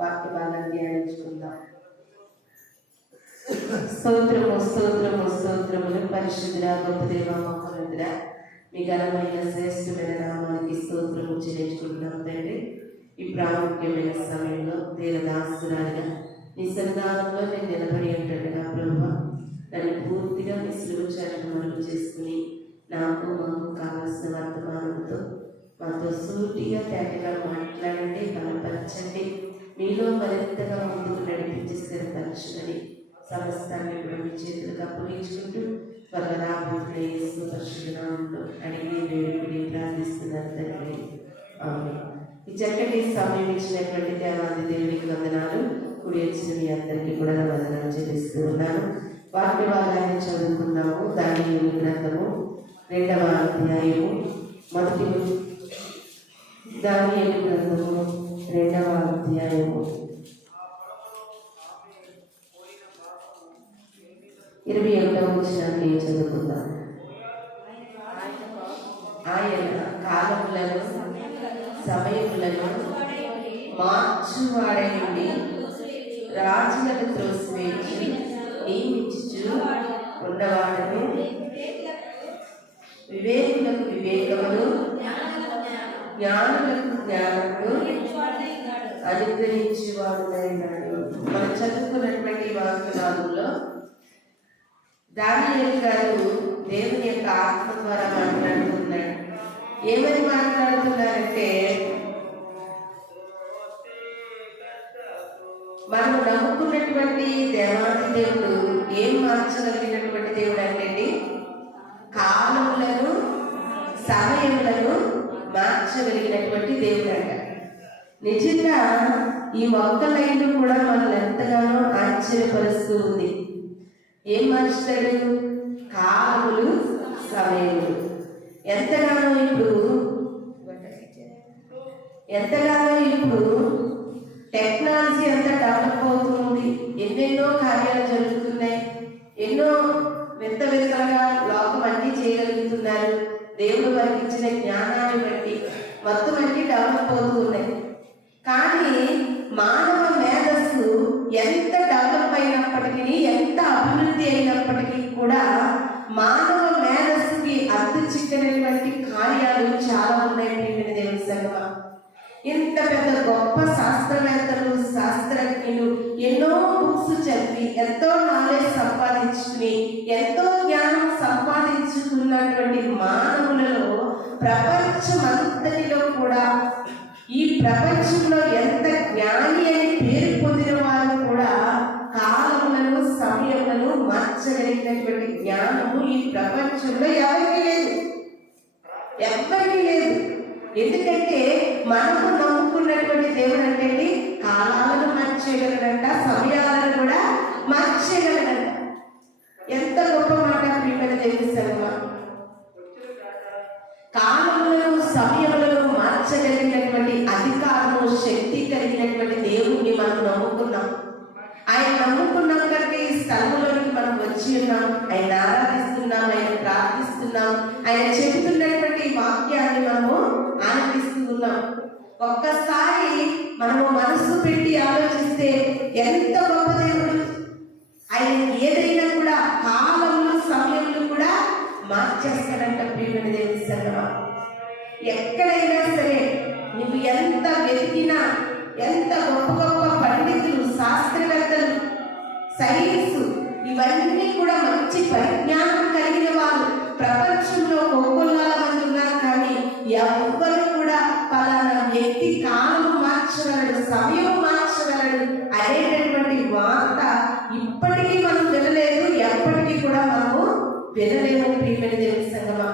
వాక్య భాగాన్ని ధ్యానించుకుందాం. స్తోత్రము స్తోత్రము స్తోత్రములు పరిశుద్ధుడా గొప్ప దేవ మహోన్నతుడా, మీ ఘనమైన శ్రేష్టమైన నామానికి స్తోత్రము చెల్లించుకుంటున్నాం తండ్రి. ఈ ప్రాముఖ్యమైన సమయంలో దేవదాసురాలుగా నీ సన్నిధానంలో నేను నిలబడి ఉంటుండగా ప్రభువా, నన్ను పూర్తిగా మీ సులువుచాలను మరుగు చేసుకుని నాకు మాకు కావలసిన వర్తమానంతో మాతో సూటిగా తేటగా మాట్లాడండి, బలపరచండి, మీలో మరింతగా ముందుకు నడిపించి స్థిరపరచండి. సమస్తాన్ని కూడా మీ చేతులకు అప్పగించుకుంటూ త్వరగా రాబోతున్న యేసు పరిశుద్ధ నామములో అడిగి వేడుకుని ప్రార్థిస్తున్నారు తండ్రి. ఆమేన్. ఈ చక్కటి సమయం ఇచ్చినటువంటి దేవాది దేవునికి వందనాలు. కుడి వచ్చిన మీ అందరికీ కూడా వందనాలు చెల్లిస్తూ ఉన్నాను. వాక్య భాగాన్ని చదువుకున్నాము. దానియేలు గ్రంథము 2వ అధ్యాయము దానియేలు గ్రంథము 2వ అధ్యాయము 21వ వచనాన్ని చదువుకుందాం. ఆయన కాలములను సమయములను మార్చువాడై ఉండి రాజులను త్రోసివేసి నియమించుచు ఉన్నవాడను, వివేకులకు వివేకమును జ్ఞానులకు జ్ఞానమును అనుగ్రహించేవాడున్నాడు. మనం చదువుకున్నటువంటి వాక్యాలలో దానియేలు గారు దేవుని యొక్క ఆత్మ ద్వారా మాట్లాడుతున్నాడు. ఏమని మాట్లాడుతున్నారంటే, మనం నమ్ముకున్నటువంటి దేవాది దేవుడు ఏం మార్చగలిగినటువంటి దేవుడు అంటే కాలములను సమయములను మార్చగలిగినటువంటి దేవుడు అంట. నిజంగా ఈ ఒక్క లైన్ కూడా మనల్ని ఎంతగానో ఆశ్చర్యపరుస్తూ ఉంది. ఏం మార్చుతాడు? కాలములు సమయములు. ఎంతగానో ఇప్పుడు టెక్నాలజీ అంతా డెవలప్ అవుతుంది. ఎన్నెన్నో కార్యాలు జరుగుతున్నాయి. ఎన్నో వింతగా లోకం అన్నీ చేయగలుగుతున్నారు. దేవుడు వారికి ఇచ్చిన జ్ఞానాన్ని బట్టి మొత్తం అన్నీ డెవలప్ అవుతూ ఉన్నాయి. కానీ మానవ మేధస్సు ఎంత డెవలప్ అయినప్పటికీ, ఎంత అభివృద్ధి అయినప్పటికీ కూడా మానవ మేధస్సుకి అర్థం చిక్కనటువంటి కార్యాలు చాలా ఉన్నాయి. దేవుని సంగమా, ఇంత పెద్ద గొప్ప శాస్త్రవేత్తలు, శాస్త్రజ్ఞులు ఎన్నో బుక్స్ చదివి ఎంతో నాలెడ్జ్ సంపాదించుకుని ఎంతో జ్ఞానం సంపాదించుకున్నటువంటి మానవులలో ప్రపంచమంతటిలో కూడా, ఈ ప్రపంచంలో ఎంత జ్ఞాని అని పేరు పొందిన వారు కూడా కాలములను సమయములను మార్చగలిగినటువంటి జ్ఞానము ఈ ప్రపంచంలో ఎవరికి లేదు. ఎందుకంటే మనము నమ్ముకున్నటువంటి దేవుడు అంటే కాలాలను మార్చేయగలడంట, సమయాలను కూడా మార్చేయగలడంట. ఎంత గొప్ప మాట ప్రియమైన దేవుని సంగమా. కాలములను సమయములను మార్చగలిగినటువంటి అధికారము, శక్తి కలిగినటువంటి దేవుణ్ణి మనం నమ్ముకున్నాం. ఆయన నమ్ముకున్నాం కనుక ఈ స్థలంలోనికి మనం వచ్చి ఉన్నాం. ఆయన ఆరాధిస్తున్నాం, ఆయన ప్రార్థిస్తున్నాం, ఆయన చెబుతున్నటువంటి వాక్యాన్ని మనము ఆనందిస్తూ ఉన్నాం. ఒక్కసారి మనము మనసు పెట్టి ఆలోచిస్తే ఎంత గొప్ప దేవుడు. ఆయన ఏదైనా కూడా కాలంలో సమయంలో కూడా మార్చేస్తాడంట. ప్రియమైన దేవుని సంగమా, ఎక్కడైనా సరే నువ్వు ఎంత వెతికినా, ఎంత గొప్ప గొప్ప పండితులు, శాస్త్రవేత్తలు, సైన్స్ ఇవన్నీ కూడా మంచి పరిజ్ఞానం కలిగిన వారు ప్రపంచంలో కోకొల్లాల మంది ఉన్నారు. కానీ ఎవ్వరు కూడా పలానా వ్యక్తి కాలం మార్చగలడు, సమయం మార్చగలడు అనేటటువంటి వార్త ఇప్పటికీ మనం వినలేదు, ఎప్పటికీ కూడా మనము వినలేము. ప్రియమైన దేవుని సంగమా,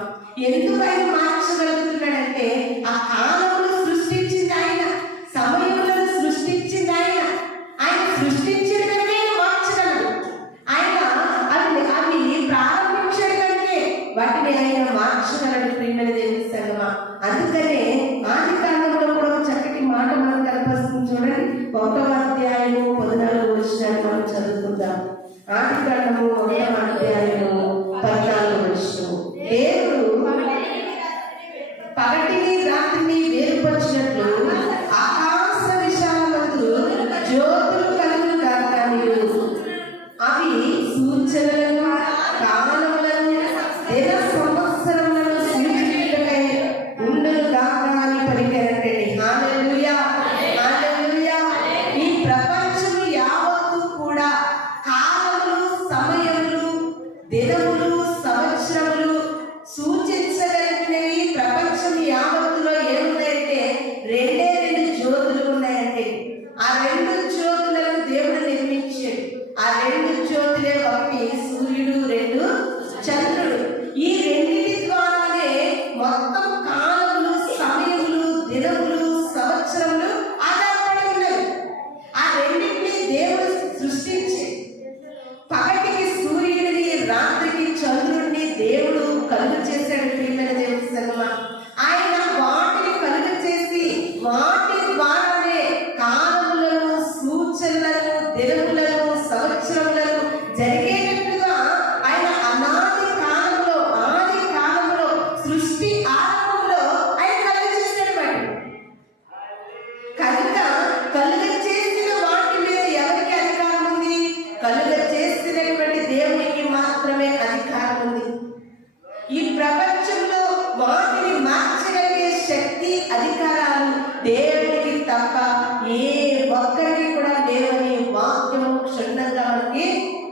ఎందుకు ఆయన మార్చగలుగుతున్నాడంటే ఆ కాలమును సృష్టించింది ఆయన, సమయములను సృష్టించింది ఆయన. ఆయన సృష్టించిన కనుకే మార్చగలడు. ఆయన అవి ప్రారంభించాడు కనుకే వాటిని ఆయన మార్చగలడు. ప్రియమైన దేవుని సంగమా, అందుకనే ఆది కాండంలో కూడా ఒక చక్కటి మాట మనం కనిపిస్తుంది. చూడండి, 1వ అధ్యాయము 14వ వచనాన్ని మనం చదువుకుందాం. ఆది కాండము 1వ అధ్యాయము 14వ వచనము. దేవుడు పగటిని రాత్రిని వేరుపరిచినట్లు ఆకాశ విశాలమందు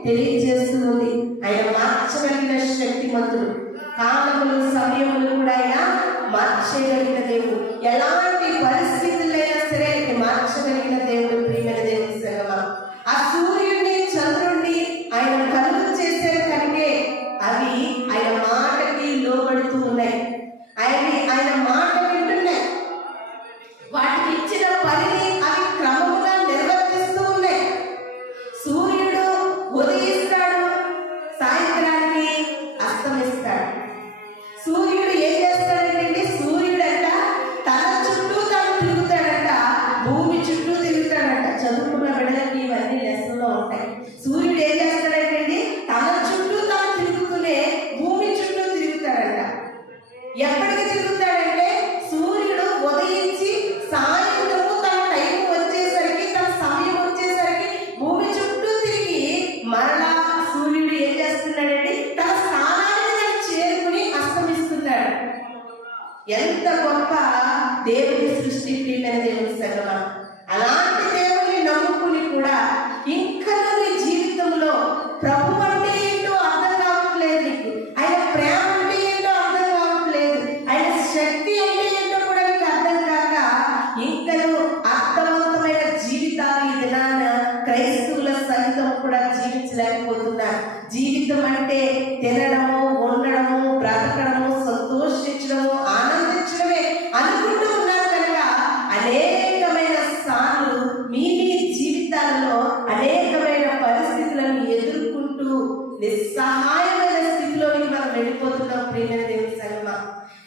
తెలియజేస్తూ ఉంది. ఆయన మార్చగలిగిన శక్తిమంతుడు. కాలములు సమయములు కూడా ఆయన మార్చగలిగిన దేవుడు. ఎలాంటి పరిస్థితులైనా సరే మార్చగలిగిన దేవుడు. ప్రియమైన దేవుని సంగమా, ఆ సూర్యుడిని చంద్రుడిని ఆయన కలుగు చేశారు కనుకే అవి ఆయన మాటకి లోబడుతూ ఉన్నాయి. ఆయన మాట వింటున్నాయి. వాటికి ఇచ్చిన పనిని అవి క్రమముగా నిర్వర్తిస్తూ ఉన్నాయి. సూర్యుడు ఉదయిస్తాడు, సాయంత్రానికి అస్తమిస్తాడు. సూర్యుడు ఏం చేస్తాడంటే, సూర్యుడంట తన చుట్టూ తను తిరుగుతాడంట, భూమి చుట్టూ తిరుగుతాడంట. చదువుకున్న బిడ్డలకి ఇవన్నీ లెసన్లో ఉంటాయి. సూర్యుడు ఏం చేస్తాడంటే తన చుట్టూ తను తిరుగుతూనే భూమి చుట్టూ తిరుగుతాడంట. ఎప్పటికి తిరుగుతాడంటే సూర్యుడు ఉదయించి సాయంత్రము తన టైం వచ్చేసరికి, తన సమయం వచ్చేసరికి భూమి చుట్టూ తిరిగి మరలా సూర్యుడు ఏం చేస్తున్నాడంటే తన స్థానానికి తను చేరుకుని అస్తమిస్తున్నాడు. ఎంత గొప్ప దేవుని సృష్టి. ప్రియమైన దేవుని సంగమా, అలాంటి దేవుని నమ్ముకుని కూడా ఇంకా నీ జీవితంలో ప్రభు అంటే ఏంటో అర్థం కావట్లేదు. నీకు ఆయన ప్రేమ అంటే ఏంటో అర్థం కావట్లేదు. ఆయన శక్తి అంటే ఏంటో కూడా నీకు అర్థం కాక ఇంకను అర్థవంతమైన జీవితాలు ఈ దినాన క్రైస్తవుల సహితం కూడా జీవించలేకపోతున్నారు. జీవితం అంటే తినడము, ఉండడము, బ్రతకడము, సంతోషించడము, ఆనందించడమే అనుకుంటూ ఉన్నారు కనుక అనేకమైన సార్లు మీ జీవితాలలో అనేకమైన పరిస్థితులను ఎదుర్కొంటూ నిస్సహాయమైన స్థితిలోకి మనం వెళ్ళిపోతున్నాం. ప్రియమైన దేవుని సంగమా,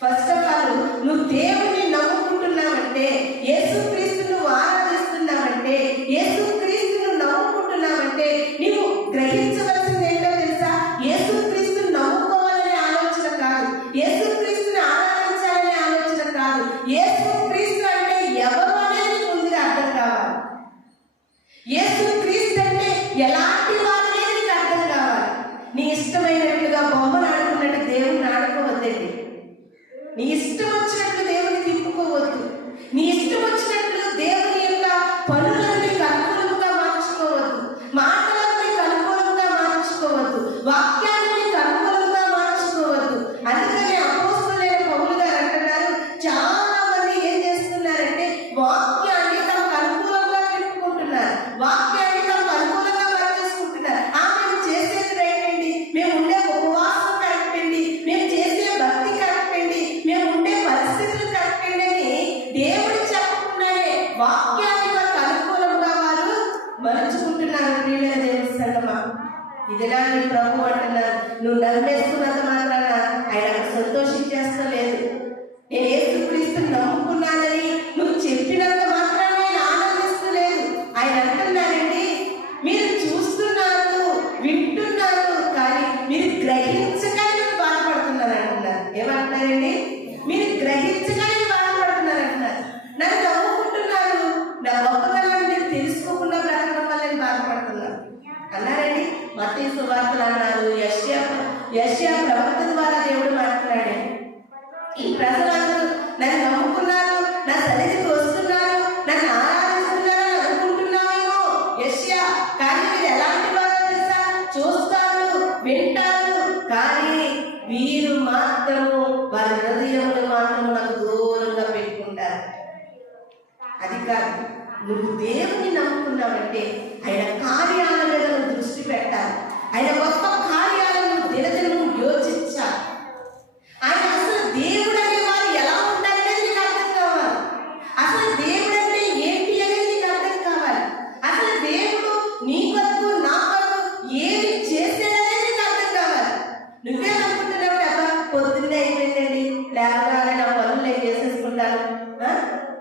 ఫస్ట్ ఆఫ్ ఆల్ నువ్వు దేవుని నమ్ముకుంటున్నావంటే, యేసుక్రీస్తును ఆరాధిస్తున్నావంటే, యేసుక్రీస్తును నమ్ముకుంటున్నావంటే నీవు గ్రహించవలసింది ఏంటో తెలుసా? యేసుక్రీస్తును నమ్ముకోవాలనే ఆలోచన కాదు, యేసుక్రీస్తుని ఆరాధించాలనే ఆలోచన కాదు. యేసుక్రీస్తు అంటే ఎవరు అనేది ముందుగా అర్థం కావాలి. యేసుక్రీస్తు అంటే ఎలాంటి వారు అనేది నీకు అర్థం కావాలి. నీ ఇష్టమైనట్లుగా బొమ్మను ఆడుకున్నట్టు దేవుని ఆడుకోవద్దండి. నీ ఇష్టం వచ్చినట్లు దేవుని తిప్పుకోవద్దు. నీ ఇష్టం వచ్చినట్లు దేవుని యొక్క పనులను నీకు అనుకూలంగా మార్చుకోవద్దు. మాటలను నీకు అనుకూలంగా మార్చుకోవద్దు. వాక్యాన్ని నీకు అనుకూలంగా మార్చుకోవద్దు. అందుకని అపోస్తలుడైన పౌలు గారు అంటున్నారు, చాలా మంది ఏం చేస్తున్నారంటే వాక్యాన్ని తమకు అనుకూలంగా తిప్పుకుంటున్నారు, వాక్యాన్ని తమకు అనుకూలంగా మార్చేసుకుంటున్నారు. మేము చేసేది ఏంటండి, మేము ఉండే ఉపవాసం కరెక్ట్ అండి, మేము చేసే భక్తి కరెక్ట్ అండి, మేము ఉండే పరిస్థితులు కరెక్ట్ అండి అని దేవుడు చెప్పకుండానే వాక్యాన్ని వారికి అనుకూలంగా వారు మలుచుకుంటున్నారు. ప్రియమైన దేవుని సంగమా, ఇదిలా నీ ప్రభు అంటున్నారు, నువ్వు నమ్మేసుకున్నంత మాత్రాన ఆయన సంతోషించేస్తలేదు. నేను యేసుక్రీస్తుని నమ్ముకున్నానని నువ్వు చెప్పినంత మాత్రాన ఆయన ఆనందిస్తలేదు. ఆయన అంటున్నారండి, మీరు చూస్తున్నారు, వింటున్నారు, కానీ మీరు గ్రహించక నేను బాధపడుతున్నారు అంటున్నారు. ఏమంటున్నారండి? మీరు గ్రహించక నేను బాధపడుతున్నారు అంటున్నారు. నన్ను నమ్ముకుంటున్నారు, నా గొప్పతనాన్ని మీరు తెలుసుకోకుండా బ్రతకడం వల్ల నేను బాధపడుతున్నారు అన్నారండి. మత్తయి సువార్తలు అన్నారు, యెషయా ప్రవక్త ద్వారా దేవుడు మాట్లాడాడు. ఈ ప్రజలందరూ నన్ను నమ్ముకున్నారు, నా సన్నిధికి వస్తున్నారు, నన్ను ఆరాధిస్తున్నారు అనుకుంటున్నామేమో యెషయా, కానీ మీరు ఎలాంటి వారో తెలుసా? చూస్తారు, వింటారు, కానీ వీరు మాత్రము వారి హృదయములు మాత్రము నాకు దూరంగా పెట్టుకుంటారు. అది కాదు, నువ్వు దేవుని నమ్ముకున్నావంటే ఆయన కార్యాల మీద నువ్వు దృష్టి పెట్టాలి. ఆయన గొప్ప కార్యాలను దినదినము యోచించాలి. ఆయన అసలు దేవుడు అనే వారు ఎలా ఉంటారనేది నీకు అర్థం కావాలి. అసలు దేవుడు అంటే ఏంటి అనేది నీకు అర్థం కావాలి. అసలు దేవుడు నీ కొరకు, నా కొరకు ఏమి చేశాడనేది నీకు అర్థం కావాలి. నువ్వే అనుకుంటున్నావు, అబ్బా పొద్దున్నే అయిపోయిందండి, లేవగానే నా పనులు నేను చేసేసుకుంటాను,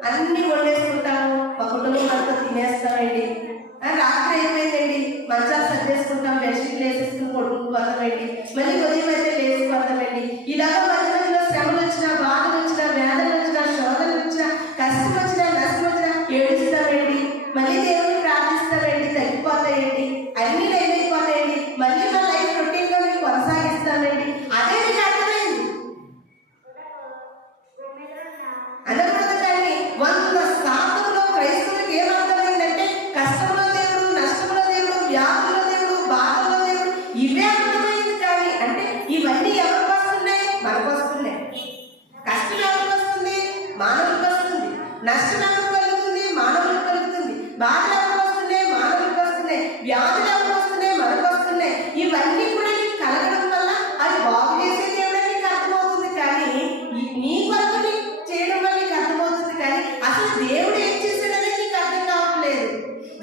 అన్ని వండేసుకుంటాము, మా కుటుంబం అంతా తినేస్తామండి, రాత్రి అయిపోయిందండి మంచాలు సర్దేసుకుంటాం, బెడ్షీట్లు వేసేసుకుని పడుకుంటామండి, మళ్ళీ ఉదయం అయితే లేచిపోతామండి. ఇలాగ మధ్య మధ్యలో శ్రమలు వచ్చినా, బాధలు వచ్చినా, వేదనలు వచ్చినా, శోధనలు వచ్చినా, కష్టం వచ్చినా, నష్టం వచ్చినా ఏడుస్తామండి, మళ్ళీ దేవుని ప్రార్థిస్తామండి, తగ్గిపోతాయండి, అన్ని అయిపోతాయండి, మళ్ళీ మన లైఫ్ రొటీన్గా మేము కొనసాగిస్తామండి. అదే నీకు అర్థమైంది అనకూడదు. కానీ 100% క్రైస్తవులకు ఏమర్థమైందంటే కష్టంలో దేవుడు, నష్టంలో వ్యాధులు ఎవరికి వస్తున్నాయి? మనకు వస్తున్నాయి. ఇవన్నీ కూడా నీకు కలగడం వల్ల అది బాగు చేసే దేవుడే నీకు అర్థమవుతుంది, కానీ నీ కొరకు నీకు చేయడం వల్ల నీకు అర్థమవుతుంది, కానీ అసలు దేవుడు ఏం చేశాడనే నీకు అర్థం కావట్లేదు.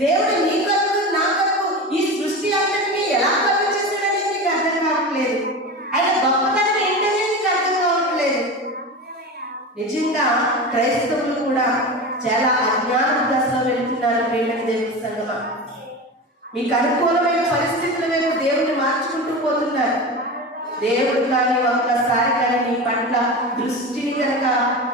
దేవుడు నీ కొరకు నా కొరకు ఈ సృష్టి అంతటినీ ఎలా కలుగ చేశాడనేది నీకు అర్థం కావట్లేదు. ఆయన గొప్పతనం ఏంటనే నీకు అర్థం కావట్లేదు. నిజంగా క్రైస్తవులు కూడా చాలా అజ్ఞాన దశలో వెళ్తున్నారు. ప్రియమైన దేవుని సంగమా, మీకు అనుకూలమైన పరిస్థితుల వైపు దేవుని మార్చుకుంటూ పోతున్నారు. దేవుడు కానీ ఒక్కసారి కానీ నీ పట్ల దృష్టిని కనుక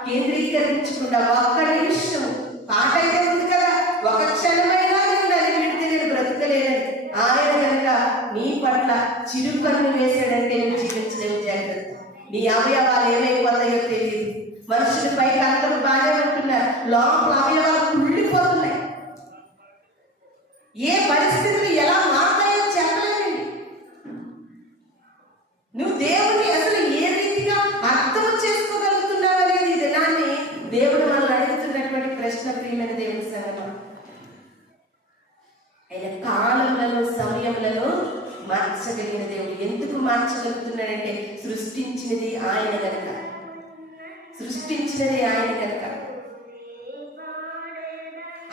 కేంద్రీకరించకుండా ఒక్క నిమిషం, పాట అయితే ఉంది కదా, ఒక క్షణమైనా నేను నలిగిడితే నేను బ్రతకలేనని, ఆయన కనుక నీ పట్ల చిరుకన్ను వేసాడంటే నువ్వు జీవించలేవు. జాగ్రత్త. నీ అవయవాలు ఏమైపోతాయో తెలియదు. మనుషులపై అందరూ బాగా ఉంటున్నారు, లోపల అవయవాలు కుళ్ళిపోతున్నాయి. ఏ పరిస్థితులు ఎలా మారుతాయో చెప్పలేదండి. నువ్వు దేవుని అసలు ఏ రీతిగా అర్థం చేసుకోగలుగుతున్నావు అనేది దినాన్ని దేవుడు మనల్ని అడుగుతున్నటువంటి ప్రశ్న. ప్రియమైన దేవుని సంగమా, ఆయన కాలములను సమయములను మార్చగలిగిన దేవుడు. ఎందుకు మార్చగలుగుతున్నాడంటే సృష్టించినది ఆయన కనుక. సృష్టించినది ఆయన కనుక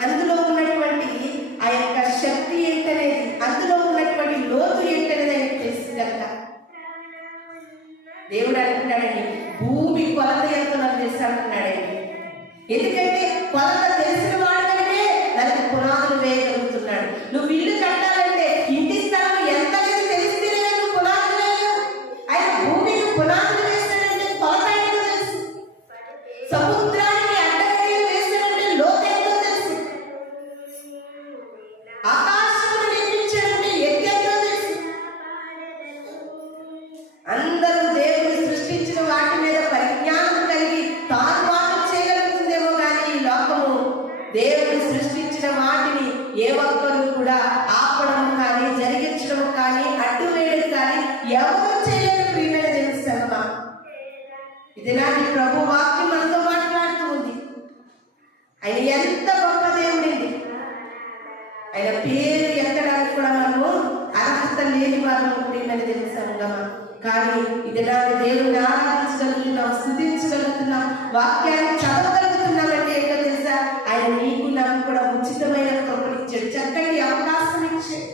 అందులో ఉన్నటువంటి ఆ యొక్క శక్తి ఏంటనేది, అందులో ఉన్నటువంటి లోతు ఏంటనేది ఆయన తెలుసు కనుక దేవుడు అంటున్నాడండి, భూమి కొలత ఎంత నాకు తెలుసు అంటున్నాడండి. ఎందుకంటే కొలత తెలిసిన వాడికంటే దానికి పునాదులు వేయగలుగుతున్నాడు. నువ్వు ఇల్లు కట్టాలంటే ఇంటి స్థలం ఎంత అనేది తెలిస్తేనే నువ్వు పునాదులు వేయలేవు. ఆయన భూమికి పునాదులు వేస్తాడంటే కొలత ఏంటో తెలుసు. సముద్రానికి అడ్డగడియలు వేస్తాడంటే లోతు ఏంటో తెలుసు. ఆకాశమును నిర్మించాడంటే ఎత్తేంటో తెలుసు. అందరూ దేవుని సృష్టించిన వాటి మీద పరిజ్ఞానం కలిగి తారుమారు చేయగలుగుతుందేమో, కానీ ఈ లోకము దేవుని సృష్టించిన వాటిని ఏ ఒక్కరు కూడా ఆపడం కానీ, జరిగించడం కానీ, అడ్డు వేయడం కానీ ఎవరు చేయలేరు. ప్రియమైన దేవుని సంగమా, ఇది నాటి ప్రభు వాక్యం మనతో మాట్లాడుతూ ఉంది. ఆయన ఎంత గొప్ప దేవుడండి. ఆయన పేరు ఎక్కడానికి కూడా మనము అర్హత లేని వాళ్ళము. ప్రియమైన దేవుని సంగమా, కానీ ఇది నాటి దేవుని ఆరాధించగలుగుతున్నాం, స్తుతించగలుగుతున్నాం, వాక్యాన్ని చదవగలుగుతున్నామంటే ఏంటో తెలుసా? ఆయన నీకు నాకు కూడా ఉచితమైన కృపనిచ్చాడు, చక్కటి అవకాశం ఇచ్చాడు.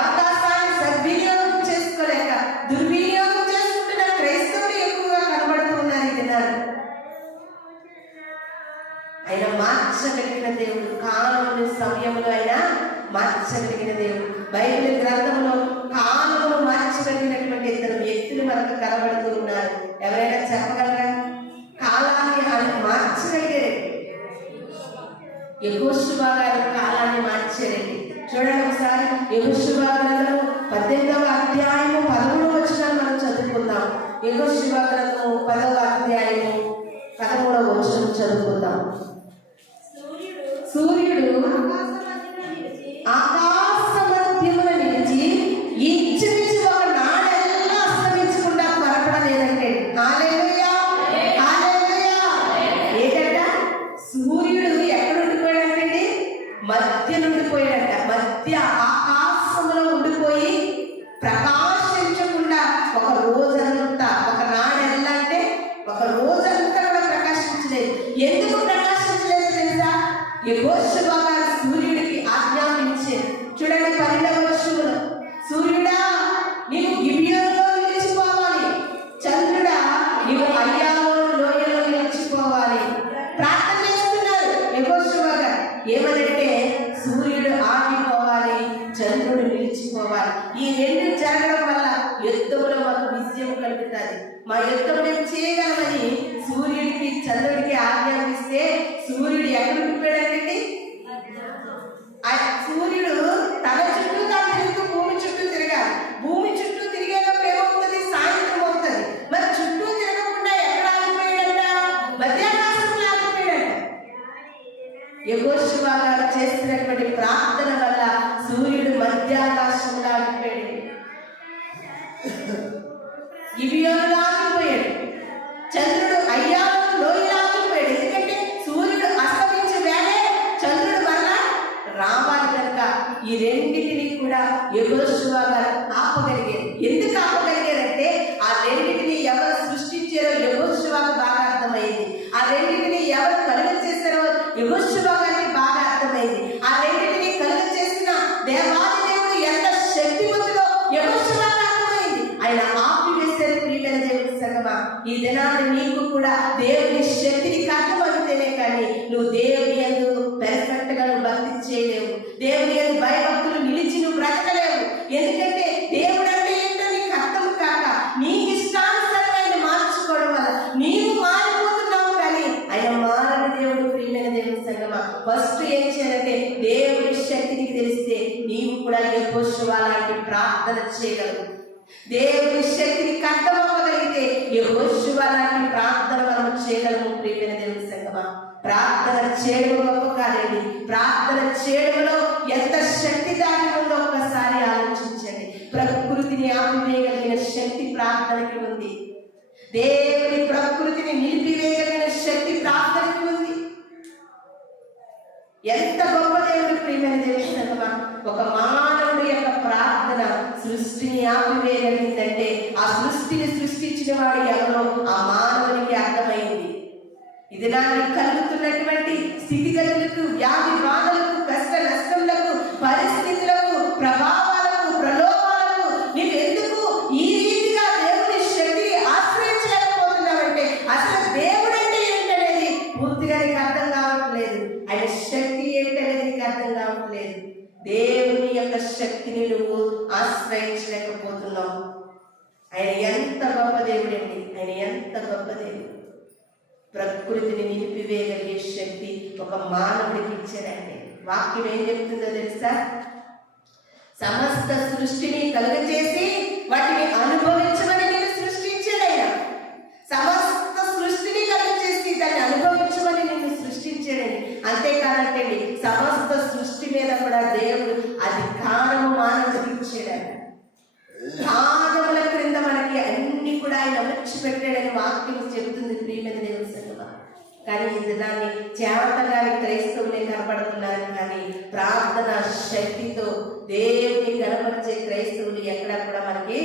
అవకాశాన్ని సద్వినియోగం చేసుకోలేక దుర్వినియోగం చేసుకుంటున్న క్రైస్తవులు ఎక్కువగా కనబడుతున్నారు ఈ దినాలు. ఆయన మార్చగలిగిన దేవుడు, కాలమును సమయంలో ఆయన మార్చగలిగిన దేవుడు. బైబిల్ గ్రంథంలో కాలమును మార్చగలిగినటువంటి ఇద్దరు వ్యక్తులు మనకు కనబడుతూ ఉన్నారు. ఎవరైనా చెప్పగలరా? కాలాన్ని ఆయన మార్చగలిగారు. యెహోషువ గారు కాలాన్ని మార్చారండి. చూడండి ఒకసారి యెహోషువ గ్రంథము 18వ అధ్యాయము 13వ వచనాన్ని మనం చదువుకుందాం. యెహోషువ గ్రంథము 10వ అధ్యాయము 13వ వచనం చదువుకుందాం. సూర్యుడు ఆకాశ మధ్యమున నిలిచి ఇంచుమించు ఒక నాడెల్లా అస్తమించకుండా త్వరపడలేదంటే. హల్లెలూయా, హల్లెలూయా. ఏంటంట? సూర్యుడు ఎక్కడ ఉండిపోయాడంటే మధ్య నుండిపోయాడంట. మధ్య ఆకాశంలో ఉండిపోయి ప్రకాశించకుండా ఒక రోజంతా, ఒక నాడెల్లా అంటే ఒక రోజంతా కూడా ప్రకాశించలేదు. ఎందుకు ప్రకాశించలేదు తెలుసా? యెహోషువ గారు సూర్యుడికి ఆజ్ఞాపించారు. చూడండి 12వ వచనంలో, సూర్యుడా నీవు గిబియోనులో నిలిచిపోవాలి, చంద్రుడా నీవు అయ్యాలోను లోయలో నిలిచిపోవాలి. ప్రార్థన చేస్తున్నారు యెహోషువ గారు. ఏమనంటే సూర్యుడు ఆగిపోవాలి, చంద్రుడు నిలిచిపోవాలి. ఈ రెండు జరగడం వల్ల యుద్ధంలో మాకు విజయం కలుగుతుంది. మా యుద్ధం మేము చేయగలమని సూర్యుడికి చంద్రుడికి ఆజ్ఞాపిస్తే సూర్యుడు ఎక్కడ ఉండిపోయాడండి? సూర్యుడు తన చుట్టూ తాను తిరుగుతూ భూమి చుట్టూ తిరగాలి. భూమి చుట్టూ తిరిగేటప్పుడు ఏమవుతుంది? సాయంత్రం అవుతుంది. మరి చుట్టూ తిరగకుండా ఎక్కడ ఆగిపోయాడంట? మధ్యాకాశంలో ఆగిపోయాడంట. యెహోషువ గారు చేస్తున్నటువంటి ప్రార్థన వల్ల సూర్యుడు మధ్యాకాశంలో ఆగిపోయాడు, గిబియోనులో ఆగిపోయాడు, చంద్రుడు అయ్యాలో లోయలో ఆగిపోయాడు. ఈ రెండింటిని కూడా యెహోషువ గారు ఆపగలిగారు. ఎందుకు ఆపగలిగారంటే ఆ రెండింటిని ఎవరు సృష్టించారో యెహోషువకు బాగా అర్థమైంది. ఆ రెండింటిని ఎవరు కలుగ చేశారో యెహోషువ గారికి బాగా అర్థమైంది. ఆ రెండింటిని కలుగ చేసిన దేవాది దేవుడు ఎంత శక్తివంతుడో యెహోషువకు అర్థమైంది. ఆయన ఆపివేశారు. ప్రియమైన దేవుడి సంగమా, ఈ దినాన్ని నీకు కూడా దేవుని శక్తిని అర్థమైతేనే కానీ నువ్వు దేవుని యందు పెర్ఫెక్ట్ గా నువ్వు భక్తి చేయలేవు. దేవుని యందు భయభక్తులు నిలిచి నువ్వు బ్రతకలేవు. ఎందుకంటే దేవుడు అంటే ఏంటో నీకు అర్థం కాక నీకు ఇష్టానుసారంగా మార్చుకోవడం వల్ల నీవు మారిపోతున్నావు. కానీ ఆయన మారని దేవుడు. ప్రియమైన దేవుని సంగమా, ఫస్ట్ ఏం చేయాలంటే దేవుని శక్తి నీకు తెలిస్తే నీవు కూడా యెహోషువ లాంటి ప్రార్థన చేయగలవు. దేవుని శక్తిని అర్థమవ్వగలిగితే యెహోషువ లాంటి ప్రార్థన మనం చేయగలము. ప్రియమైన దేవుని సంగమా, ప్రార్థన చేయడం గొప్ప కాదండి. ప్రార్థన చేయడంలో ఎంత శక్తి దాగి ఉందో ఒక్కసారి ఆలోచించండి. ప్రకృతిని ఆపివేయగలిగిన శక్తి ప్రార్థనకి ఉంది. దేవుని ప్రకృతిని నిలిపివేయగలిగిన శక్తి ప్రార్థనకి ఉంది. ఎంత గొప్ప దేవుడు. ప్రియమైన దేవుని సంగమా, ఒక మానవుడి యొక్క ప్రార్థన సృష్టిని ఆపివేయగలిగిందంటే ఆ సృష్టిని సృష్టించిన వాడు ఎవరో ఆ మానవునికి అర్థమైంది. ఇది నాకు కలుగుతున్నటువంటి స్థితిగతులకు, వ్యాధి బాధలకు, కష్ట నష్టములకు, పరిస్థితులకు, ప్రభావాలకు, ప్రలోభాలకు నీవెందుకు ఈ రీతిగా దేవుని శక్తిని ఆశ్రయించలేకపోతున్నావంటే అసలు దేవుడంటే ఏంటనేది పూర్తిగా నీకు అర్థం కావట్లేదు. ఆయన శక్తి ఏంటనేది నీకు అర్థం కావట్లేదు. దేవుని యొక్క శక్తిని నువ్వు ఆశ్రయించలేకపోతున్నావు. ఆయన ఎంత గొప్ప దేవుడండి. ఆయన ఎంత గొప్ప దేవుడు. ప్రకృతిని నిలిపివేయగలిగే శక్తి ఒక మానవుడికి ఇచ్చారండి. వాక్యం ఏం చెప్తుందో తెలుసా? సమస్త సృష్టిని కలుగజేసి వాటిని అనుభవించమని నేను సృష్టించాడు ఆయన. సమస్త సృష్టిని కలుగజేసి దాన్ని అనుభవించమని నేను సృష్టించాడండి. అంతేకాదంటండి, సమస్త సృష్టి మీద కూడా దేవుడు అధికారము మానవుడికి ఇచ్చాడు. పాదముల క్రింద మనకి అన్ని కూడా ఆయన అమర్చిపెట్టాడని వాక్యం చెబుతుంది. ప్రియమైన దేవుని సంగమా, కానీ దాన్ని చేతగాని క్రైస్తవులే కనపడుతున్నారు. కానీ ప్రార్థన శక్తితో దేవుని కనపరిచే క్రైస్తవులు ఎక్కడా కూడా మనకి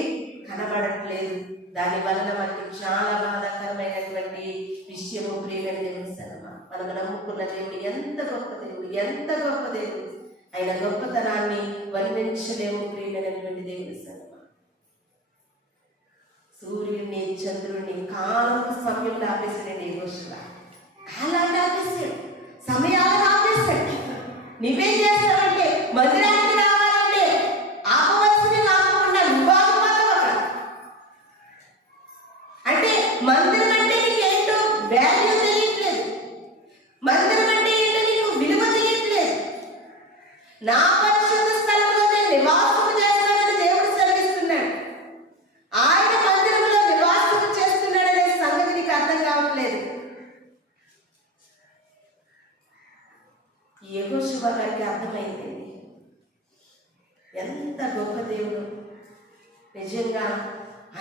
కనబడట్లేదు. దానివల్ల మనకి చాలా బాధాకరమైనటువంటి విషయము. ప్రియమైన దేవుని సంగమా, మనం నమ్ముకున్న దేవుడు ఎంత గొప్ప దేవుడు, ఎంత గొప్ప దేవుడు. ఆయన గొప్పతనాన్ని వర్ణించలేము. ప్రియమైనటువంటి దేవుని సంగమా, సూర్యుడిని, చంద్రుడిని కాలం సమయంలో ఆపేసాడండి యెహోషువ. కాలాన్ని ఆపేసాడు, సమయాలను ఆపేసాడు. నువ్వేం చేస్తావంటే మందిరానికి రావాలంటే ఆపవలసింది ఆపకుండా నువ్వు ఆగిపోతావు. అంటే మందిరం అంటే నీకేంటో వాల్యూ తెలియట్లేదు. మందిరం అంటే ఏంటో నీకు విలువ తెలియట్లేదు. నా పరిశుద్ధ స్థలంలో నేను నివాసం చేస్తానని దేవుడు సెలవిస్తున్నాడు. ఆయన మందిరంలో నివాసం చేస్తున్నాడనే సంగతి నీకు అర్థం కావట్లేదు. యెహోషువ గారికి అర్థమైందండి ఎంత గొప్ప దేవుడు. నిజంగా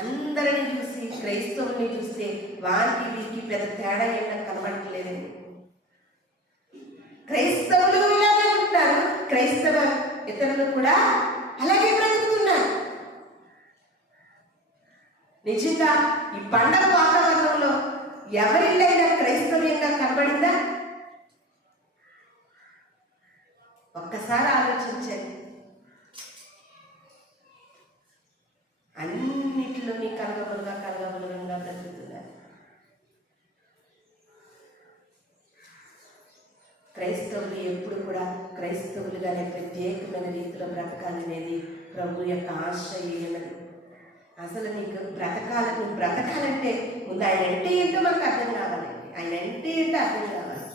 అందరిని చూసి, క్రైస్తవుల్ని చూస్తే వారికి వీరికి పెద్ద తేడా ఏమైనా కనబడట్లేదండి. క్రైస్తవులు ఇలాగే ఉంటారు, క్రైస్తవ ఇతరులు కూడా అలాగే బ్రతుకుతున్నారు. నిజంగా ఈ పండగ వాతావరణంలో ఎవరిల్లైనా క్రైస్తవ్యంగా కనబడిందా? ఒక్కసారి ఆలోచించండి. అన్నిటిలోని కలగబలుగా బ్రతుకుతున్నారు. క్రైస్తవులు ఎప్పుడు కూడా క్రైస్తవులుగానే ప్రత్యేకమైన రీతిలో బ్రతకాలనేది ప్రభు యొక్క ఆశయమైనది. అసలు నీకు బ్రతకాలంటే ముందు ఆయన అంటే ఏంటో మనకు అర్థం కావాలండి. ఆయన అంటే ఏంటో అర్థం కావాలి.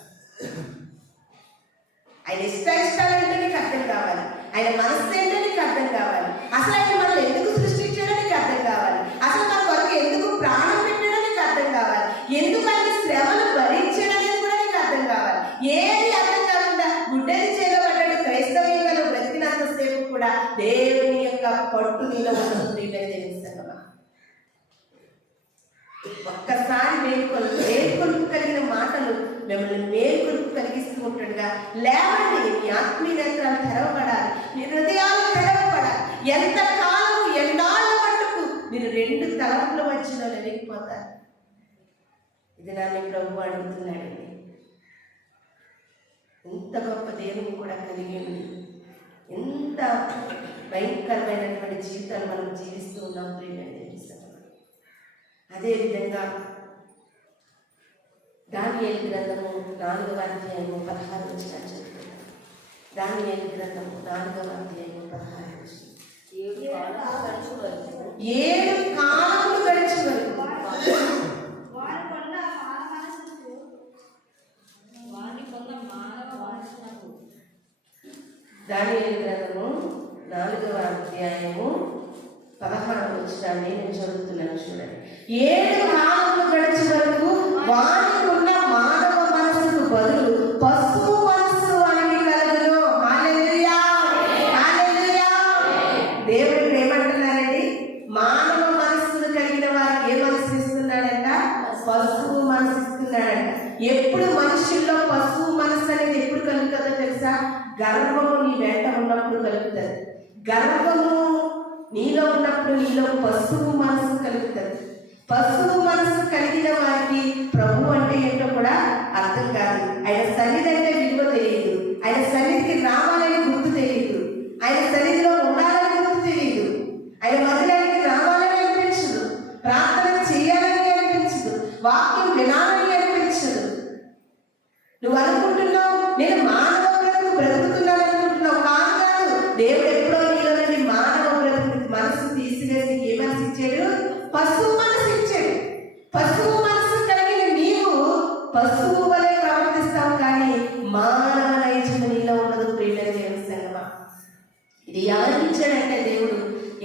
ఆయన ఇష్టాలేంటో నీకు అర్థం కావాలి. ఆయన మనస్సు ఏంటో నీకు అర్థం కావాలి. అసలు ఆయన మనల్ని ఎందుకు సృష్టించాడో నీకు అర్థం కావాలి. అసలు మన కొరకు ఎందుకు ప్రాణం పెట్టాడో నీకు అర్థం కావాలి. ఎందుకు ఆయన శ్రమను భరించడనేది కూడా నీకు అర్థం కావాలి. ఏది అర్థం కాకుండా గుడ్డెది చేయబడ్డాడు. క్రైస్తవ్యంగా బ్రతికినంతసేపు కూడా దేవుని యొక్క పట్టు నీలో ఉంటుంది. ఒక్కసారి మేల్కొలుపు కలిగిన మాటలు మిమ్మల్ని మేల్కొలుపు కలిగిస్తూ ఉంటాడుగా. లేవండి, మీ ఆత్మీయ నేత్రాలు తెరవబడాలి. మీరు ఎంత కాలము ఎన్నాళ్ళ మట్టుకు మీరు రెండు తలంపుల మధ్యలో వెళ్ళిపోతారు. ఇది నన్ను ప్రభు అడుగుతున్నాడండి. ఎంత గొప్ప దేవుని కూడా కలిగి ఉంది, ఎంత భయంకరమైనటువంటి జీవితాలు మనం జీవిస్తూ ఉన్నాం ప్రియమైన అదేవిధంగా దానియేలు గ్రంథము 4వ అధ్యాయము 16 వచనాలు చదువుతున్నాం. దానియేలు గ్రంథము 4వ అధ్యాయము 16 వచనం. 7 కాలములు గడిచి వరకు దానియేలు గ్రంథము 4వ అధ్యాయము 16 వచనాన్ని నేను చదువుతున్నాను చూడండి. 7 కాలములు గడిచి వరకు వానికి ఉన్న మానవ మనసుకు బదులు పశువు మనస్సు వానికి కలుగును. హల్లెలూయా, హల్లెలూయా. దేవుడు ఏమంటున్నారండి? మానవ మనస్సును కలిగిన వారికి ఏ మనసు ఇస్తున్నాడంట? పశువు మనసు ఇస్తున్నాడంట. ఎప్పుడు మనుషుల్లో పశువు మనసు అనేది ఎప్పుడు కలుగుతుందో తెలుసా? గర్వము నీ వెంట ఉన్నప్పుడు కలుగుతుంది. గర్వము నీలో ఉన్నప్పుడు నీలో పశువు మనసు కలుగుతుంది. పశువు మనసు కలిగిన వారికి ప్రభు అంటే ఏంటో కూడా అర్థం కాదు. ఆయన సన్నిధి అంటే విలువ తెలియదు. ఆయన సన్నిధికి రావాలని గుర్తు తెలియదు. ఆయన సన్నిధిలో ఉండాలని గుర్తు తెలియదు. ఆయన మందిరానికి రావాలని అనిపించదు. ప్రార్థన చేయాలని అనిపించదు. వాక్యం వినాలని అనిపించదు. నువ్వు అనుకుంటున్నావు నేను మానవ బ్రతుకు బ్రతుకుతున్నాను అనుకుంటున్నావు. కాదు, దేవుడు ఎప్పుడో నీలో మానవ బ్రతుకు మనసు తీసివేసి ఏ మనసు ఇచ్చాడు? పశువు మనసు ఇచ్చాడు. పశువు మనసు కలిగిన నీవు పశువు వలె ప్రవర్తిస్తావు, కానీ మానవ నైజం నీలో ఉండదు. ప్రియమైన దేవుని సంగమా, ఇది ఎవరికి ఇచ్చాడంటే దేవుడు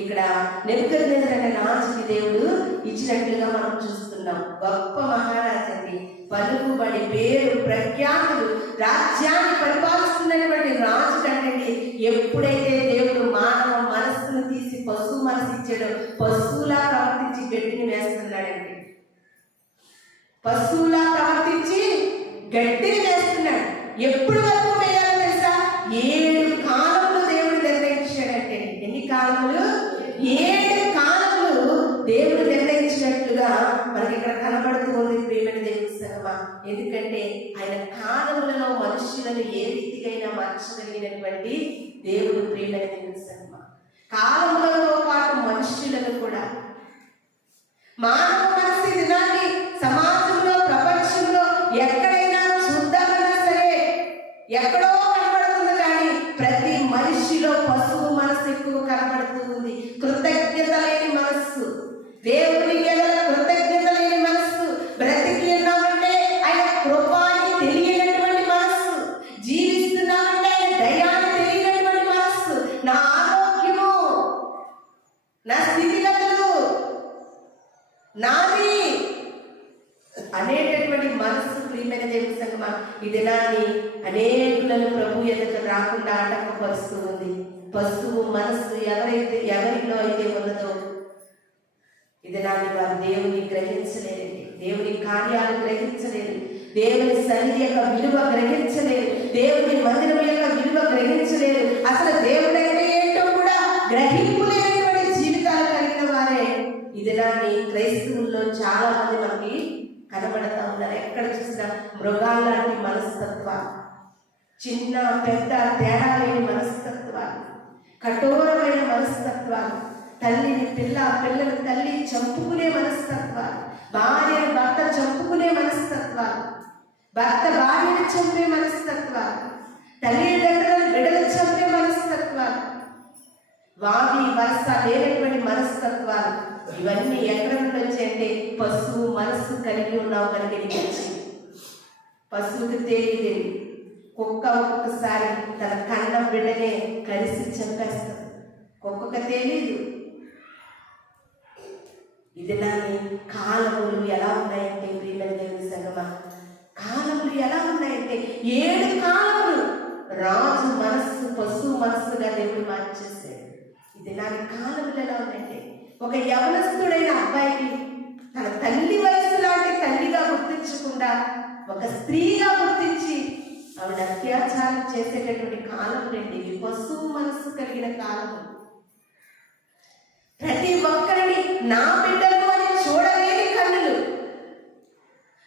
ఇక్కడ నెబుకద్నెజరు అనే రాజుకి దేవుడు ఇచ్చినట్లుగా మనం చూస్తున్నాం. గొప్ప మహారాజు అండి, పలుకుబడి పేరు ప్రఖ్యాతులు, రాజ్యాన్ని పరిపాలిస్తున్నటువంటి రాజు కంటండి. ఎప్పుడైతే దేవుడు మానవ మనస్సును తీసి పశువు మనసు ఇచ్చాడో పశువులా ప్రవర్తించి గట్టిని వేస్తున్నాడండి. పశువులా ప్రవర్తించి గట్టిని వేస్తున్నాడు. ఎప్పుడు వరకు వేయాలో తెలుసా? 7 కాలములు దేవుడు నిర్ణయించాడంటే. ఎన్ని కాలములు? 7 కాలములు దేవుడు నిర్ణయించినట్లుగా మనకి ఇక్కడ కనబడుతూ ఉంది ప్రియమైన దేవుని సంగమా. ఎందుకంటే ఆయన కాలములలో మనుషులను ఏ రీతికైనా మార్చగలిగినటువంటి దేవుడు ప్రియమైన దేవుని సంగమా. కాలములతో పాటు మనుషులను కూడా మానవ మనసు దినాన్ని సమాజంలో ప్రపంచంలో ఎక్కడైనా చూద్దామన్నా సరే ఎక్కడో కనబడుతుంది, కానీ ప్రతి మనిషిలో పశువు మనసు ఎక్కువ కనబడుతూ ఉంది. కృతజ్ఞత లేని మనస్సు, దేవుని ఎడల కృతజ్ఞత లేని మనస్సు, బ్రతికి ఉన్నామంటే ఆయన కృపాని తెలియనటువంటి మనస్సు, జీవిస్తున్నామంటే ఆయన దయాన్ని తెలియనటువంటి మనస్సు, నా ఆరోగ్యము, నా స్థితిగతులు నాది అనేటటువంటి మనస్సు ప్రియమైన దేవుని సంగమా. ఈ దినాన్ని అనేకులను ప్రభు ఎదుట రాకుండా ఆటంకపరుస్తూ ఉంది. పశువు మనస్సు ఎవరిలో అయితే ఉన్నదో ఈ దినాన్ని వారు దేవుని గ్రహించలేరండి. దేవుని కార్యాలు గ్రహించలేరు. దేవుని సన్నిధి యొక్క విలువ గ్రహించలేరు. దేవుని మందిరం యొక్క విలువ గ్రహించలేరు. అసలు దేవుడు అంటే ఏంటో కూడా గ్రహింపు లేనటువంటి జీవితాలు కలిగిన వారే ఈ దినాన్ని క్రైస్తవుల్లో చాలా మంది మనకి కనబడతా ఉన్నారు. ఎక్కడ చూసినా మృగాల లాంటి మనస్తత్వాలు, చిన్న పెద్ద తేడా లేని మనస్తత్వాలు, కఠోరమైన మనస్తత్వాలు, తల్లిని పిల్లలు తల్లి చంపుకునే మనస్తత్వాలు, భార్యను భర్త చంపుకునే మనస్తత్వాలు, భర్త భార్యను చంపే మనస్తత్వాలు, తల్లిదండ్రులను బిడ్డలు చంపే మనస్తత్వాలు, వావి వరుస లేనటువంటి మనస్తత్వాలు, ఇవన్నీ ఎక్కడ నుండి వచ్చాయంటే పశువు మనస్సు కలిగి ఉన్నావు కనుక వచ్చింది. పశువుకి తెలియదు. కుక్క ఒక్కొక్కసారి తన కన్న బిడ్డనే కలిసి చంపేస్తుంది. కుక్కకు తెలియదు. ఇది నాని కాలములు ఎలా ఉన్నాయంటే ప్రియమైన దేవుని సంగమా, కాలములు ఎలా ఉన్నాయంటే 7 కాలములు రాజు మనస్సు పశువు మనస్సుగా దేవుడు మార్చేశాడు. ఇది నాని కాలములు ఎలా ఉన్నాయంటే ఒక యవనస్తుడైన అబ్బాయికి తన తల్లి వయసు లాంటి తల్లిగా గుర్తించకుండా ఒక స్త్రీగా గుర్తించి ఆవిడ అత్యాచారం చేసేటటువంటి కాలం రండి. పశువు మనస్సు కలిగిన కాలము. ప్రతి ఒక్కరిని నా బిడ్డలు అని చూడలేని కన్నులు,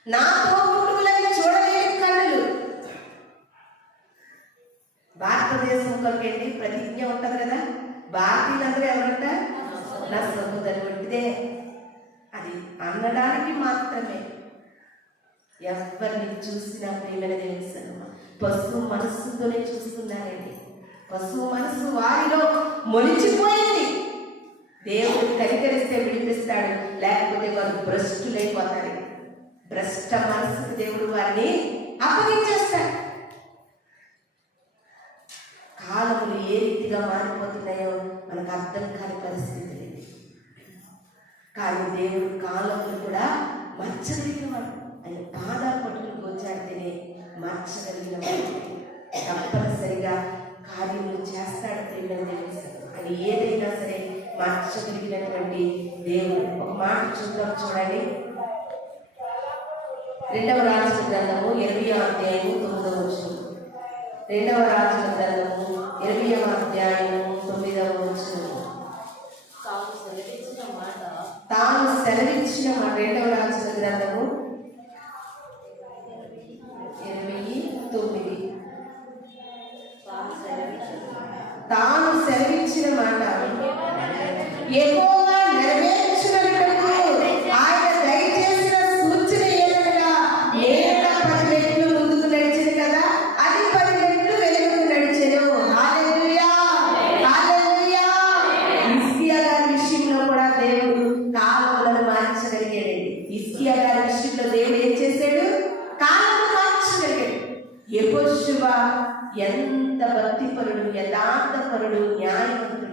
నా తోబుట్టువులని చూడలేని కన్నులు. భారతదేశం కొరకేంటి ప్రతిజ్ఞ ఉంటుంది కదా, భారతీయులందరూ ఎవరంట? నా సహోదరు వంటిదే. అది అనడానికి మాత్రమే. ఎవరిని చూసినా ప్రేమైన దేవుని సంగమా పశువు మనస్సుతోనే చూస్తున్నారండి. పశువు మనస్సు వారిలో మొలిచిపోయింది. దేవుడు కనికరిస్తే విడిపిస్తాడు, లేకపోతే వారు భ్రష్టులైపోతారు. భ్రష్ట మనస్సుకు దేవుడు వారిని అప్పగించేస్తాడు. కాలములు ఏ రీతిగా మారిపోతున్నాయో మనకు అర్థం కాని పరిస్థితి లేదు. కానీ దేవుడు కాలములు కూడా మార్చగలిగిన వాడు. ఆయన పాదాలు పట్టుకుని గోచాడితేనే మార్చగలిగిన వాడు. తప్పనిసరిగా కార్యములు చేస్తాడు ప్రేమైన దేవుడు. అని ఏదైనా సరే మార్చగలిగినటువంటి దేవుడు. ఒక మాట చూద్దాం, చూడండి. 2వ రాజుల గ్రంథము 20వ అధ్యాయము 9వ వచనం. 2వ రాజుల గ్రంథము 20వ అధ్యాయము 9వ వచనం. తాను సెలవిచ్చిన మాట 2వ రాజుల గ్రంథము 29. తాను సెలవిచ్చిన మాట యెహోవా నెరవేర్చుటకు ఆయన దయచేసిన సూచన ఏదనగా, నేల 10 మెట్లు ముందుకు నడిచింది కదా, అది 10 మెట్లు వెనుకకు నడిచెను. హల్లెలూయా, హల్లెలూయా. హిజ్కియా గారి విషయంలో కూడా దేవుడు కాలములను మార్చగలిగాడండి. హిజ్కియా గారి విషయంలో దేవుడు ఏం చేశాడు? కాలము మార్చగలిగాడు. యెహోషువ ఎంత భక్తిపరుడు, యథార్థపరుడు, న్యాయవంతుడు.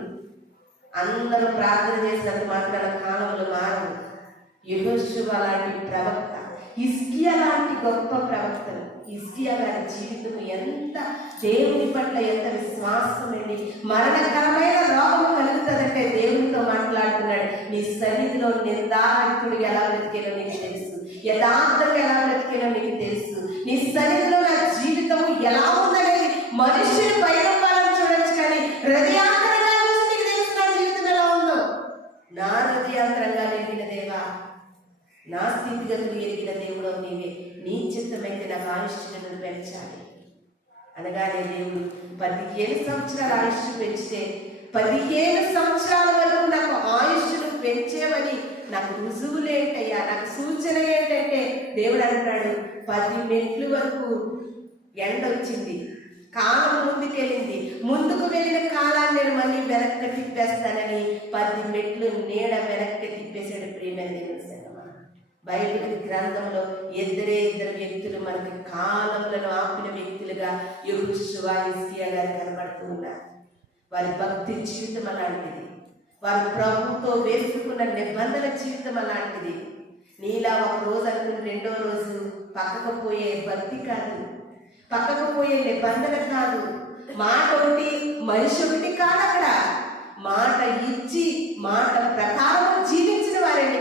అందరూ ప్రార్థన చేసినంత మాత్రాన కాలంలో మారదు. యెహోషువ లాంటి ప్రవక్త, హిజ్కియా లాంటి గొప్ప ప్రవక్తలు. హిజ్కియా గారి జీవితం ఎంత దేవుని పట్ల ఎంత విశ్వాసం అండి. మరణకరమైన రోగం కలుగుతుందంటే దేవునితో మాట్లాడుతున్నాడు. నీ సన్నిధిలో నిర్ధారకుడు ఎలా బ్రతికేనో నీకు తెలుసు, యథార్థంగా ఎలా బ్రతికేనో నీకు తెలుసు. నీ సన్నిధిలో నా జీవితం ఎలా ఉందనేది మనుషులు బయటపడాలని చూడొచ్చు, కానీ హృదయాంతరంగా చూసి నీకు తెలుసు నా జీవితం ఎలా ఉందో. నా హృదయాంతరంగా ఎరిగిన దేవా, నా స్థితిగతులు ఎరిగిన దేవుడు నీవే. నీ చిత్తమైతే నాకు ఆయుష్ను పెంచాలి అనగానే దేవుడు 15 సంవత్సరాల ఆయుష్ పెంచితే 15 సంవత్సరాల వరకు నాకు ఆయుష్ను పెంచేవని నాకు రుజువులేంటయ్యా, నాకు సూచన ఏంటంటే దేవుడు అంటాడు, 10 మెట్లు వరకు ఎండ వచ్చింది, కాలం ముందుకెళ్ళింది, ముందుకు వెళ్ళిన కాలాన్ని నేను మళ్ళీ వెనక్కి తిప్పేస్తానని 10 మెట్లు నీడ వెనక్కి తిప్పేశాడు. ప్రియమైన దేవుని సంగమా, బైబిల్ గ్రంథంలో ఇద్దరు వ్యక్తులు మనకి కాలములను ఆపిన వ్యక్తులుగా యెహోషువ, హిజ్కియా గారు కనబడుతూ ఉన్నారు. వారి భక్తి జీవితం అలాంటిది. వారి ప్రభుతో వేసుకున్న నిబంధన జీవితం అలాంటిది. నీలా ఒక రోజు అనుకుని 2వ రోజు పక్కకు పోయే భక్తి కాదు, పక్కకు పోయే నిబంధన కాదు. మాట ఒకటి మనిషి ఒకటి కాదు. అక్కడ మాట ఇచ్చి మాట ప్రకారం జీవించిన వారండి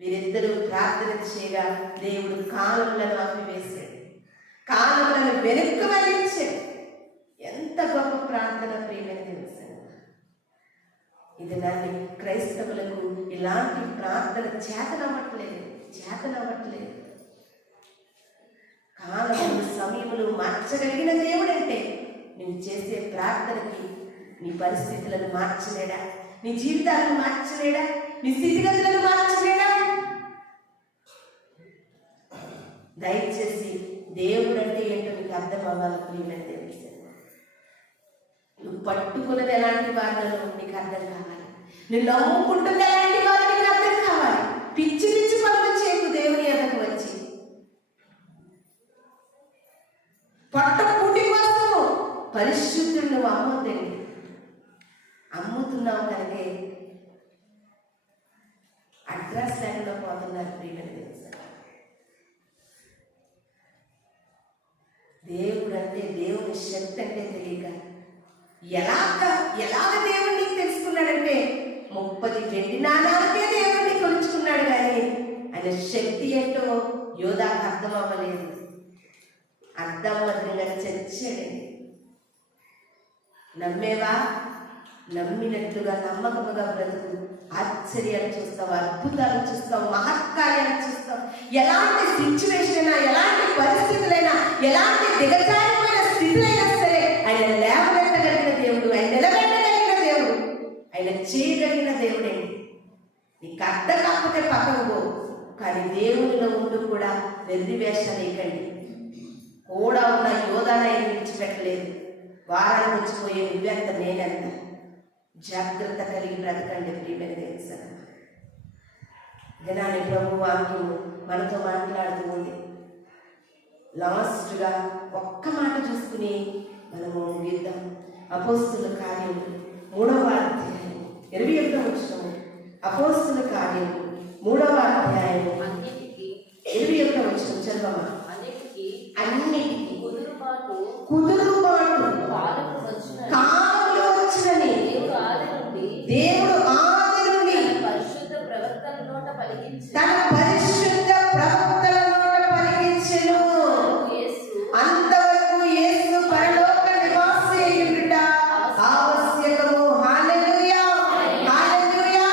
వీరిద్దరూ ప్రార్థన చేయగా దేవుడు కాలములను ఆపివేశాడు, కాలములను వెనక్కు మళ్ళించాడు. ఎంత గొప్ప ప్రార్థన ప్రియమైన దేవుని. ఇది నాన్ని క్రైస్తవులకు ఇలాంటి ప్రార్థన చేతనవ్వట్లేదు. కాలములు సమయములు మార్చగలిగిన దేవుడు అంటే నువ్వు చేసే ప్రార్థనకి నీ పరిస్థితులను మార్చలేడా, నీ జీవితాలను మార్చలేడా, నీ స్థితిగతులను మార్చలేడా? దయచేసి దేవుడు అంటే ఏంటో నీకు అర్థం అవ్వాలి ప్రియమైన దేవుని. నువ్వు పట్టుకున్నది ఎలాంటి వారిలో నీకు అర్థం కావాలి, నువ్వు నమ్ముకుంటున్నది ఎలాంటి వారు నీకు అర్థం కావాలి. పిచ్చి పిచ్చి పనులు చేయకు. దేవుని ఎద్దకు వచ్చి పట్టపూటి కోసము పరిశుద్ధుడు నువ్వు అమ్మొద్దండి. అమ్ముతున్నావు కనుకే అడ్రస్ లేకుండా పోతున్నారు ప్రియమైన దేవుని. దేవుడు అంటే, దేవుని శక్తి అంటే తెలియక ఎలాగ దేవుడిని తెలుసుకున్నాడంటే 30 వెండి నాణాలకే దేవుడిని కొలుచుకున్నాడు. కానీ ఆయన శక్తి ఏంటో యోధాకు అర్థం అవ్వలేదు. అర్థం మాత్రంగా చచ్చాడండి. నమ్మేవా? నమ్మినట్లుగా నమ్మకముగా బ్రతుకు. ఆశ్చర్యాలు చూస్తావు, అద్భుతాలు చూస్తావు, మహత్కార్యాలు చూస్తావు. ఎలాంటి సిచ్యువేషన్ అయినా, ఎలాంటి పరిస్థితులైనా, ఎలాంటి దిగజారిపోయిన స్థితులైనా సరే ఆయన లేవనెత్తగలిగిన దేవుడు, ఆయన నిలబెట్టగలిగిన దేవుడు, ఆయన చేయగలిగిన దేవుడండి. నీకు అర్థం కాకపోతే పక్కకు పో, కానీ దేవునిలో ఉండి కూడా వెర్రి వేషాలు వేయకండి. కూడా ఉన్న యోధానైనా విడిచిపెట్టలేదు. వారానికి వచ్చిపోయే నువ్వెంత నేనెంత. జాగ్రత్త కలిగి బ్రతకండి ప్రియమైన దేవుని సంగమా. దినాన్ని ప్రభు వాక్యము మనతో మాట్లాడుతూ ఉంది. లాస్ట్గా ఒక్క మాట చూసుకుని మనము ముగిద్దాం. అపోస్తుల కార్యము 3వ అధ్యాయం 21వ వచనము. అపోస్తుల కార్యము 3వ అధ్యాయము 21వ వచనం చదవమా. అన్నిటికీ కుదురుబాటు కాలంలో వచ్చినని దేవుడు ఆది నుండి తన పరిశుద్ధ ప్రవక్తల నోట పలికించెను. అంతవరకు యేసు పరలోక నివాసి అయ్యుండుట ఆవశ్యకము. హల్లెలూయా, హల్లెలూయా.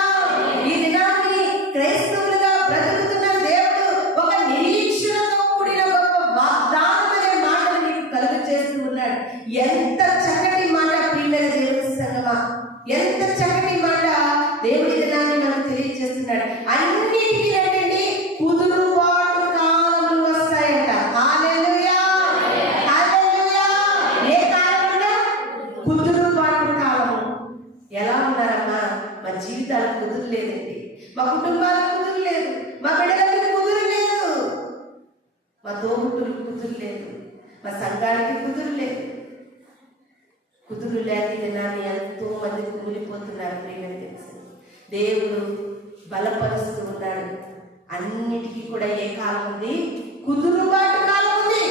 ఈ దినాన్ని క్రైస్తవులుగా బ్రతుకుతున్న దేవుడు ఒక నిరీక్షణతో కూడిన ఒక వాగ్దానం అనే మాటను నీకు కలుగు చేస్తూ ఉన్నాడు. ఎంత చక్కటి మాట ప్రియమైన దేవుని సంగమా, ఎంత చక్కటి మాట దేవుడి దినాన్ని మనకు తెలియజేస్తున్నాడు. అన్నిటికీ ఏంటండి, కుదురుబాటు కాలములు వస్తాయంట. హల్లెలూయా, హల్లెలూయా. ఏ కాలంలో? కుదురుబాటు కాలము. ఎలా ఉన్నారమ్మా? మా జీవితాలకు కుదురు లేదండి, మా కుటుంబాలకు కుదురు లేదు, మా బిడ్డలకు కుదురు లేదు, మా తోబుట్టులకు కుదురు లేదు, మా సంఘానికి కుదురు లేదు. కుదురు లేక దినాన్ని ఎంతో మంది కుమిలిపోతున్నారు. దేవుడు బలపరుస్తూ ఉన్నాడు. అన్నిటికీ కూడా ఏ కాలం ఉంది? కుదురుబాటు కాలం ఉంది.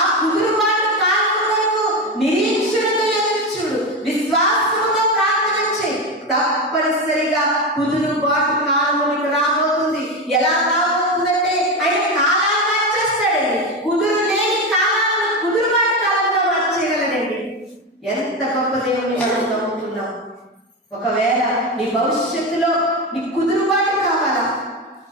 ఆ కుదురుబాటు కాలం వరకు నిరీక్షణతో ఎదురుచూడు, విశ్వాసంతో ప్రార్థన చేయి. తప్పనిసరిగా కుదురుబాటు కాలం మీకు రాబోతుంది. ఎలా రాబోతుందంటే ఆయన కాలాన్ని మార్చేస్తాడండి. కుదురు లేని కాలాలను కుదురుబాటు కాలంలో మార్చేయగలడండి. ఎంత గొప్ప దేవుని మనం నమ్ముతున్నాం. ఒకవేళ నీ భవిష్యత్తులో నీ కుదురుబాటు కావాలా,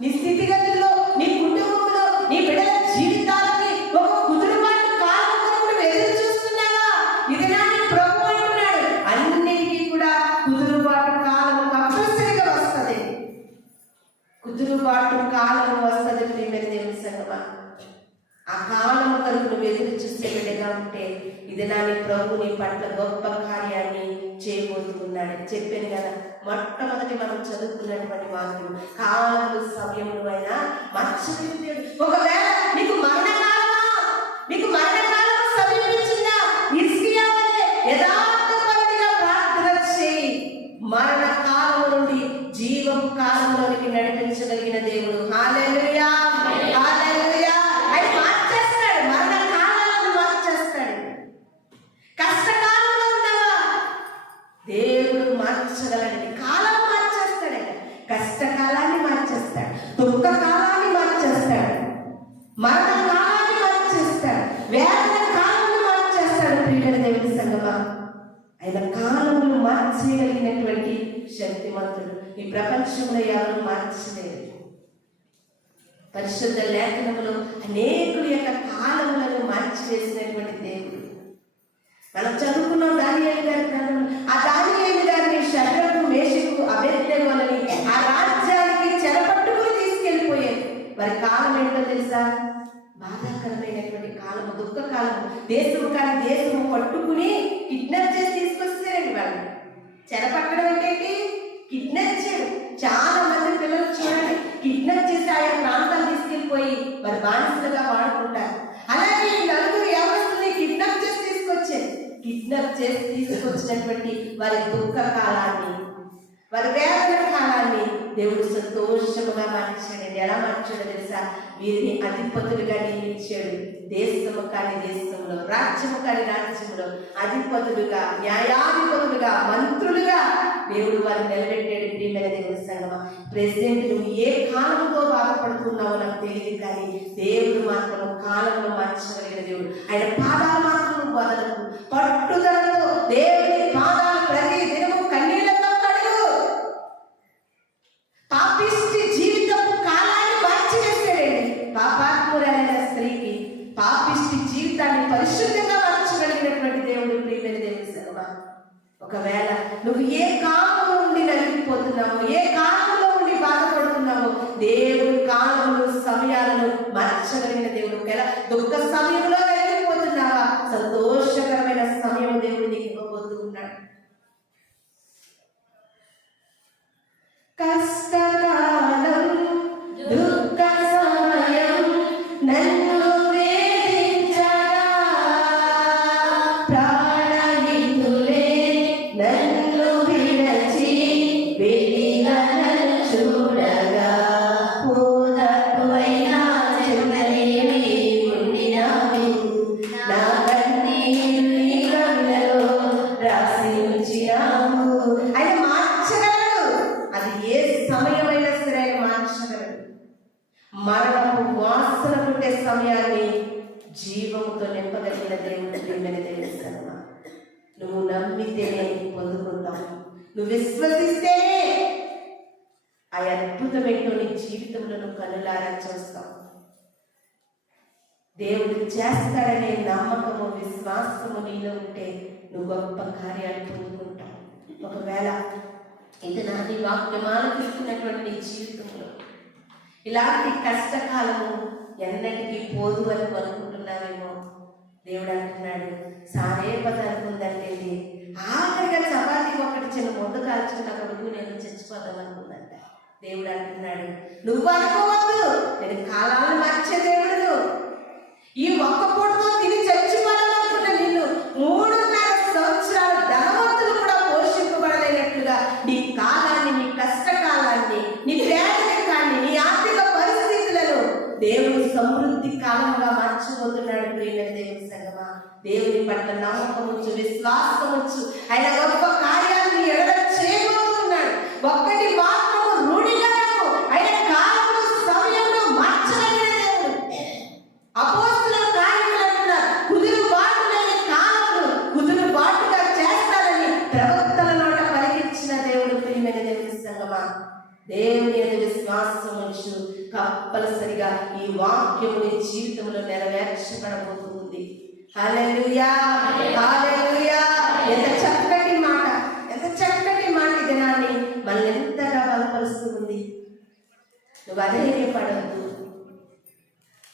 నీ స్థితిగతుల్లో, నీ కుటుంబంలో, నీ బిడ్డల జీవితాలకి ఒక కుదురుబాటు కాలం కొరకు ఎదురు చూస్తున్నావా? ఇది నాని ప్రభు అంటున్నాడు, అన్నిటికీ కూడా కుదురుబాటు కాలం తప్పనిసరిగా వస్తుంది. కుదురుబాటు కాలం వస్తుంది ప్రియమైన దేవుని సంగమా. ఆ కాలం కొరకు నువ్వు ఎదురు చూసే బిడ్డగా ఉంటే ఇది నాని ప్రభు నీ పట్ల గొప్ప కార్యాన్ని చేయబోతున్నాడు. చెప్పాను కదా, మొట్టమొదటి మనం చదువుకున్నటువంటి వాక్యం కాలము సమయములు అయినా మర్చిపోయింది. ఒకవేళ నీకు మరణకాలమా, నీకు మరణకాలం సమీపించిందా, హిజ్కియా వలె యథార్థపరుడిగా ప్రార్థన చేయి. మరణకాలం నుండి జీవపు కాలంలోనికి నడిపించగలిగిన దేవుడు. హల్లెలూయా, హల్లెలూయా. ఆయన మార్చేస్తాడు, మరణకాలాలను మార్చేస్తాడు. కష్టకాలంలో ఉన్నావా, దేవుడు మార్చగలడండి. కాలం మార్చేస్తాడండి. కష్టకాలాన్ని మార్చేస్తాడు, దుఃఖ కాలాన్ని మార్చేస్తాడు, మరణ కాలాన్ని మార్చేస్తాడు, వేదన కాలాన్ని మార్చేస్తాడు. ప్రియమైన దేవుని సంగమా, ఆయన కాలములు మార్చేయగలిగినటువంటి శక్తిమంతుడు ఈ ప్రపంచంలో ఎవరు మార్చలేదు. పరిశుద్ధ లేఖనములో అనేకుల యొక్క కాలములను మార్చివేసినటువంటి దేవుడు. మనం చదువుకున్నాం దానియేలు గారి గ్రంథంలో. ఆ దానియేలు గారిని శద్రకు, మేషకు, అబేద్నెగో అని ఆ రాజ్యానికి చెరపట్టుకుని తీసుకెళ్లిపోయారు. వారి కాలం ఏంటో తెలుసా? బాధాకరమైనటువంటి కాలము, దుఃఖ కాలము. దేశము కాని దేశము పట్టుకుని కిడ్నాప్ చేసి తీసుకొస్తారండి. వాళ్ళు చెరపట్టడం అంటే కిడ్నాప్ చేయడం. చాలా మంది పిల్లలు చూడండి, కిడ్నాప్ చేసి ఆయా ప్రాంతాలు తీసుకెళ్ళిపోయి వారి బానిసలుగా వాడుకుంటారు. అలాగే ఈ నలుగురు యవనస్తుల్ని కిడ్నాప్ చేసి తీసుకొచ్చారు. కిడ్నాప్ చేసి తీసుకొచ్చినటువంటి వారి దుఃఖ కాలాన్ని, వారి వేదన కాలాన్ని దేవుడు సంతోషముగా మార్చాడండి. ఎలా మార్చాడో తెలుసా? వీరిని అధిపతులుగా నియమించాడు. దేశము కాని దేశంలో, రాజ్యము కాని రాజ్యంలో అధిపతులుగా, న్యాయాధిపతులుగా, మంత్రులుగా దేవుడు వారిని నిలబెట్టాడు. ప్రియమైన దేవుని సంగమా, ప్రెసిడెంట్ నువ్వు ఏ కాలంతో బాధపడుతున్నావో నాకు తెలియదు, కానీ దేవుడు మాత్రం కాలంలో మార్చగలిగిన దేవుడు. ఆయన పాదాలు మాత్రం వదలకు, పట్టుదలతో దేవుని పాదాలు ప్రతి దినము ఒకవేళ నువ్వు ఏ కాలంలో ఉండి నలిగిపోతున్నావో, ఏ కాలంలో ఉండి బాధపడుతున్నావో, దేవుడు కాలములు సమయాలను మార్చగలిగిన దేవుడు. ఒకవేళ దుఃఖ సమయంలో నలిగిపోతున్నావా, సంతోషకరమైన సమయం దేవుడు నీకు ఇవ్వబోతున్నాడు. కష్టకాలం దుఃఖ సమయం నన్ను వేధించగా, ప్రాణహితులే నన్ను విడచి వెలిగా నన్ను చూడగా, పూదకువైన చెందలేని ఉండినావు, నా కన్నీరు నీ కళ్ళలో రాసి ఉంచినావు. ఆయన మార్చగలడు. అది ఏ సమయమైనా సరే ఆయన మార్చగలడు. మరణపు వాసన పుట్టే సమయాన్ని జీవముతో నింపగలిగిన దేవుడు, ప్రియమైన దేవుని సన్నిధిలో నువ్వు నమ్మితేనే పొందుకుంటావు. నువ్వు విశ్వసిస్తేనే ఆ అద్భుతమేంటో నీ జీవితంలో నువ్వు కనులారా చూస్తావు. దేవుడు చేస్తాడనే నమ్మకము, విశ్వాసము నీలో ఉంటే నువ్వు గొప్ప కార్యాలు పొందుకుంటావు. ఒకవేళ ఇది నా నీ వాక్యమాలు తీసుకున్నటువంటి నీ జీవితంలో ఇలాంటి కష్టకాలము ఎన్నటికీ పోదు అని అనుకుంటున్నావేమో, దేవుడు అంటున్నాడు, సారే పదార్థం ఉందంటే ఆఖరిగా చపాతీ ఒకటి చిన్న ముందు కాల్చుకున్న కొడుకు నేను చచ్చిపోదాం అనుకుందంట. దేవుడు అంటున్నాడు, నువ్వు అనుకోవద్దు, నేను కాలాలను మార్చే దేవుడు. ఈ ఒక్క పూటతో తిని చచ్చిపోవాలనుకున్న నిన్ను 3.5 సంవత్సరాలు ధనవంతులు కూడా పోషింపబడలేనట్లుగా నీ కాలాన్ని, నీ కష్టకాలాన్ని, నీ పేదరికాన్ని, నీ ఆర్థిక పరిస్థితులను దేవుడు సమృద్ధి కాలంగా మార్చబోతున్నాడు. ప్రియమైన దేవుని సంగమా, దేవుని పట్ల నమ్మకముంచు, విశ్వాసముంచు. ఆయన గొప్ప కార్యాన్ని ఎడల చేయబోతున్నాడు. ఒక్కటి మాత్రము రూఢిగాను, ఆయన కాలంలో సమయంలో మార్చగలిగిన దేవుడు. అపోస్తలుల కార్యములు అంటున్నారు, కుదురుబాటు లేని కాలమును కుదురుబాటుగా చేస్తాడని ప్రవక్తల నోట పలికించిన దేవుడు. ప్రియమైన దేవుని సంగమా, దేవుని యందు విశ్వాసం ఉంచు. కంపల్సరిగా ఈ వాక్యము నీ జీవితంలో నెరవేర్చబడబోతుంది. హల్లెలూయా, హల్లెలూయా. ఎంత చక్కటి మాట, ఎంత చక్కటి మాట. ఈ దినాన్ని మనల్ని ఎంతగా బలపరుస్తుంది. నువ్వు అధైర్యపడద్దు,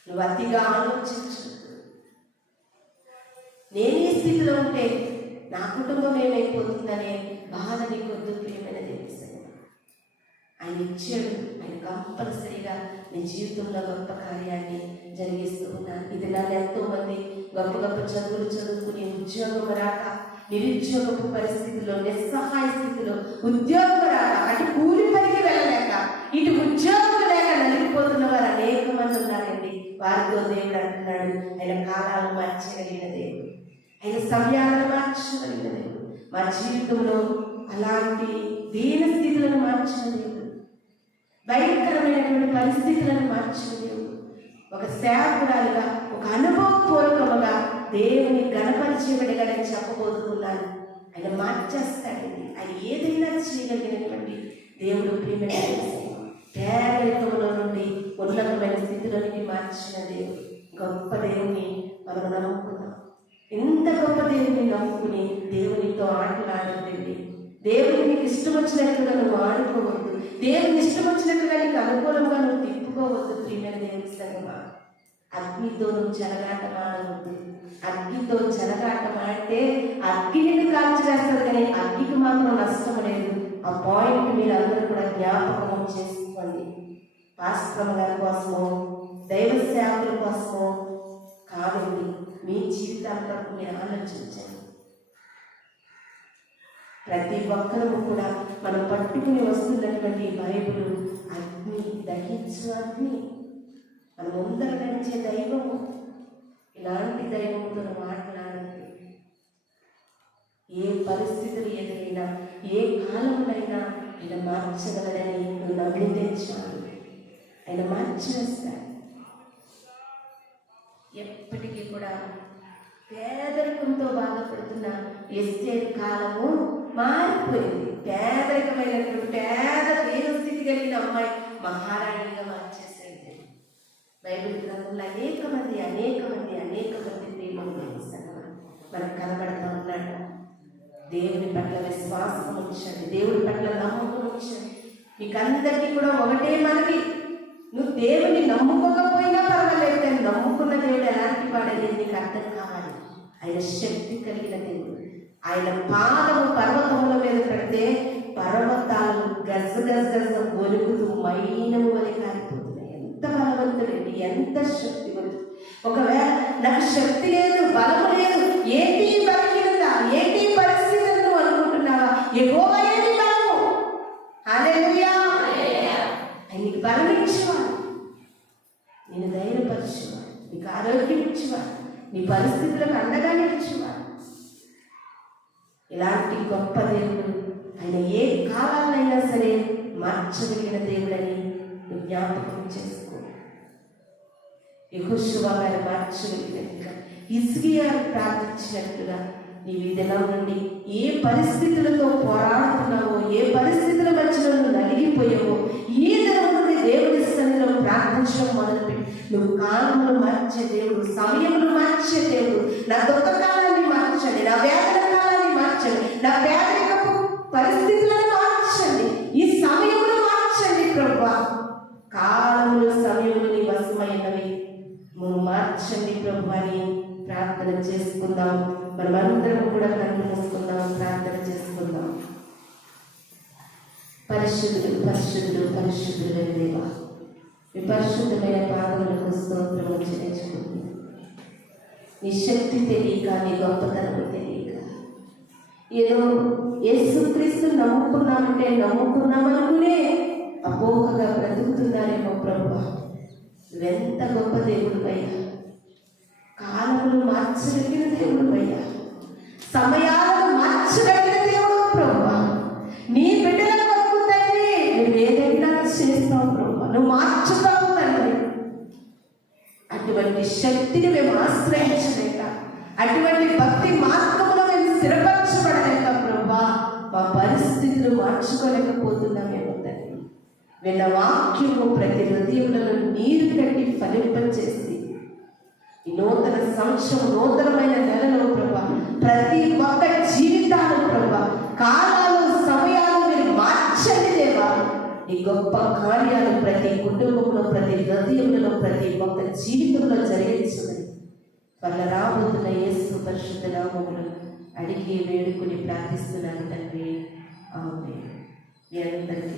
నువ్వు అతిగా ఆలోచించు. నేను ఈ స్థితిలో ఉంటే నా కుటుంబం ఏమైపోతుందనే బాధ నీకొద్దు. ప్రియమైన దేవుని సన్నిధిలో ఆయన ఇచ్చాడు. ఆయన కంపల్సరిగా నీ జీవితంలో గొప్ప కార్యాన్ని జరిగిస్తూ ఉన్నాను. ఇది నన్ను ఎంతో మంది గొప్ప గొప్ప చదువులు చదువుకుని ఉద్యోగం రాక, నిరుద్యోగపు పరిస్థితుల్లో, నిస్సహాయ స్థితిలో, ఉద్యోగం రాక, అటు కూలి పనికి వెళ్ళలేక, ఇటు ఉద్యోగం లేక నలిగిపోతున్న వారు అనేక మంది ఉన్నారండి. వారితో దేవుడు అంటున్నాడు, ఆయన కాలాలు మార్చగలిగిన దేవుడు, ఆయన సమయాలను మార్చగలిగిన దేవుడు. మా జీవితంలో అలాంటి దీన స్థితులను మార్చిన దేవుడు, భయంకరమైనటువంటి పరిస్థితులను మార్చిన దేవుడు. ఒక సేవకురాలుగా, ఒక అనుభవపూర్వకముగా దేవుని గణపరిచేయబడిగా నేను చెప్పబోతున్నాను. ఆయన మార్చేస్తాడండి. ఆయన ఏదైనా చేయగలిగినటువంటి దేవుడు. ప్రియమైన పేదరికంలో నుండి ఉన్నతమైన స్థితిలోనికి మార్చిన దేవుడు, గొప్ప దేవుని మనం నమ్ముకున్నాం. ఎంత గొప్ప దేవుని నమ్ముకుని దేవునితో ఆటలాడదండి. దేవుని నీకు ఇష్టం వచ్చినట్లుగా నువ్వు ఆడుకోవద్దు. దేవుని ఇష్టం వచ్చినట్లుగా నీకు అనుకూలంగా నువ్వు తిప్పుకోవద్దు. ప్రియమైన దేవుని సంగమా, అగ్నితో నువ్వు చెలగాటం ఆడవద్దు. అగ్నితో చెలగాటం ఆడితే అగ్గిని కాల్చివేస్తుంది, కానీ అగ్గికి మాత్రం నష్టం లేదు. ఆ పాయింట్ మీరు అందరూ కూడా జ్ఞాపకం చేసుకోండి. పాస్టర్ గారి కోసమో, దైవ సేవకుల కోసమో కాదండి, మీ జీవితాల్లో మీరు ఆలోచించండి. ప్రతి ఒక్కరూ కూడా మనం పట్టుకుని వస్తున్నటువంటి బైబిల్ అగ్ని, దహించు అగ్ని. మనం ముందర నడిచే దైవము, ఇలాంటి దైవంతో మాట్లాడండి. ఏ పరిస్థితులు ఎదురైనా, ఏ కాలంలో ఆయన మార్చగలడని నువ్వు నమ్మితే చాలు. ఆయన మార్చేస్తాడు. ఎప్పటికీ కూడా పేదరికంతో బాధపడుతున్న ఎస్తేరు కాలము మారిపోయింది. పేదరికమైనటువంటి పేద స్థితి కలిగిన అమ్మాయి మహారాణిగా మార్చేసేది. బైబిల్ గ్రంథంలో అనేక మంది ప్రేమను మనకు కనబడతా ఉన్నాడు. దేవుని పట్ల విశ్వాసం ఉంచండి, దేవుని పట్ల నమ్మకం ఉంచండి. మీకందరికీ కూడా ఒకటే మనవి, నువ్వు దేవుని నమ్ముకోకపోయినా పర్వాలేదు, కానీ నమ్ముకున్న దేవుడు ఎలాంటి వాడనేది నీకు అర్థం కావాలి. ఆయన శక్తి కలిగిన దేవుడు. ఆయన పాదము పర్వతముల మీద పెడితే పర్వతాలు గజ గజ గజ గొలుగుతూ మైనము వలె కారిపోతున్నాయి. ఎంత బలవంతుడండి, ఎంత శక్తివంతుడు. ఒకవేళ నాకు శక్తి లేదు, బలము లేదు, ఏంటి బలహీనత, ఏంటి పరిస్థితులు నువ్వు అనుకుంటున్నావా? యెహోవాయే నీ బలము. హల్లెలూయా. ఆయన నీకు బలం ఇచ్చేవాడు, నేను ధైర్యపరిచేవాడు, నీకు ఆరోగ్యం ఇచ్చేవాడు, నీ పరిస్థితులకు అండగా నిలిచేవాడు. ఇలాంటి గొప్ప దేవుడు ఆయన ఏ కాలాలైనా సరే మార్చగలిగిన దేవుడని జ్ఞాపకం చేసుకో. యెహోషువ గారు మార్చగలిగినట్టుగా, హిజ్కియా ప్రార్థించినట్టుగా నీవు ఈ దినం నుండి ఏ పరిస్థితులతో పోరాడుతున్నావో, ఏ పరిస్థితుల మధ్యలో నువ్వు నలిగిపోయావో, ఈ దినం నుండి దేవుడి సన్నిధిలో ప్రార్థించడం మొదలుపెట్టి నువ్వు కాలములు మార్చే దేవుడు, సమయములు మార్చే దేవుడు. నా దుఃఖ కాలాన్ని మార్చండి, నా వేదన కాలాన్ని మార్చండి, నా పేదరికపు పరిస్థితులను మార్చండి, ఈ సమయములు మార్చండి ప్రభువా. కాలములు సమయములు నీ వశమైనవి, నువ్వు మార్చండి ప్రభువా అని ప్రార్థన చేసుకుందాం. మనమందరం కూడా కన్ను మూసుకుందాం, ప్రార్థన చేసుకుందాం. పరిశుద్ధుడు పరిశుద్ధుడు పరిశుద్ధుడు దేవా, మీ పరిశుద్ధమైన పాదములకు స్తోత్రము చెల్లించుకుంది. నీ శక్తి తెలియక, నీ గొప్పతనం తెలియక, ఏదో యేసుక్రీస్తు నమ్ముకున్నామంటే నమ్ముకున్నామనుకునే అపోహగా బ్రతుకుతున్నారేమో ప్రభువా. నువ్వెంత గొప్ప దేవుడు అయ్యా, కాలములు మార్చగలిగిన దేవుడు అయ్యా, సమయాలను మార్చగలిగిన దేవుడు ప్రభువా. నీ బిడ్డల కొరకు తండ్రి నువ్వు ఏదైనా చేస్తావు ప్రభువా, నువ్వు మార్చుతావు తండ్రి. అటువంటి శక్తిని మేము ఆశ్రయించలేక, అటువంటి భక్తి మార్గంలో మేము స్థిరపరచబడలేక ప్రభువా, మా పరిస్థితులు మార్చుకోలేకపోతున్నామేమో తండ్రి. విన్న వాక్యము ప్రతి హృదయంలో నీరు కట్టి ఫలింపచేసి ఈ నూతన సంవత్సరం, నూతనమైన నెలలో ప్రభా, ప్రతి ఒక్క జీవితాలు ప్రభా, కాలాలు సమయాలు మీరు మార్చండి దేవా. ఈ గొప్ప కార్యాలు ప్రతి కుటుంబంలో, ప్రతి హృదయంలో, ప్రతి ఒక్క జీవితంలో జరిగించమని వాళ్ళ రాబోతున్న యేసు పరిశుద్ధ నామములో అడిగి వేడుకుని ప్రార్థిస్తున్నాను తండ్రి. ఆమేన్. మీ అందరికీ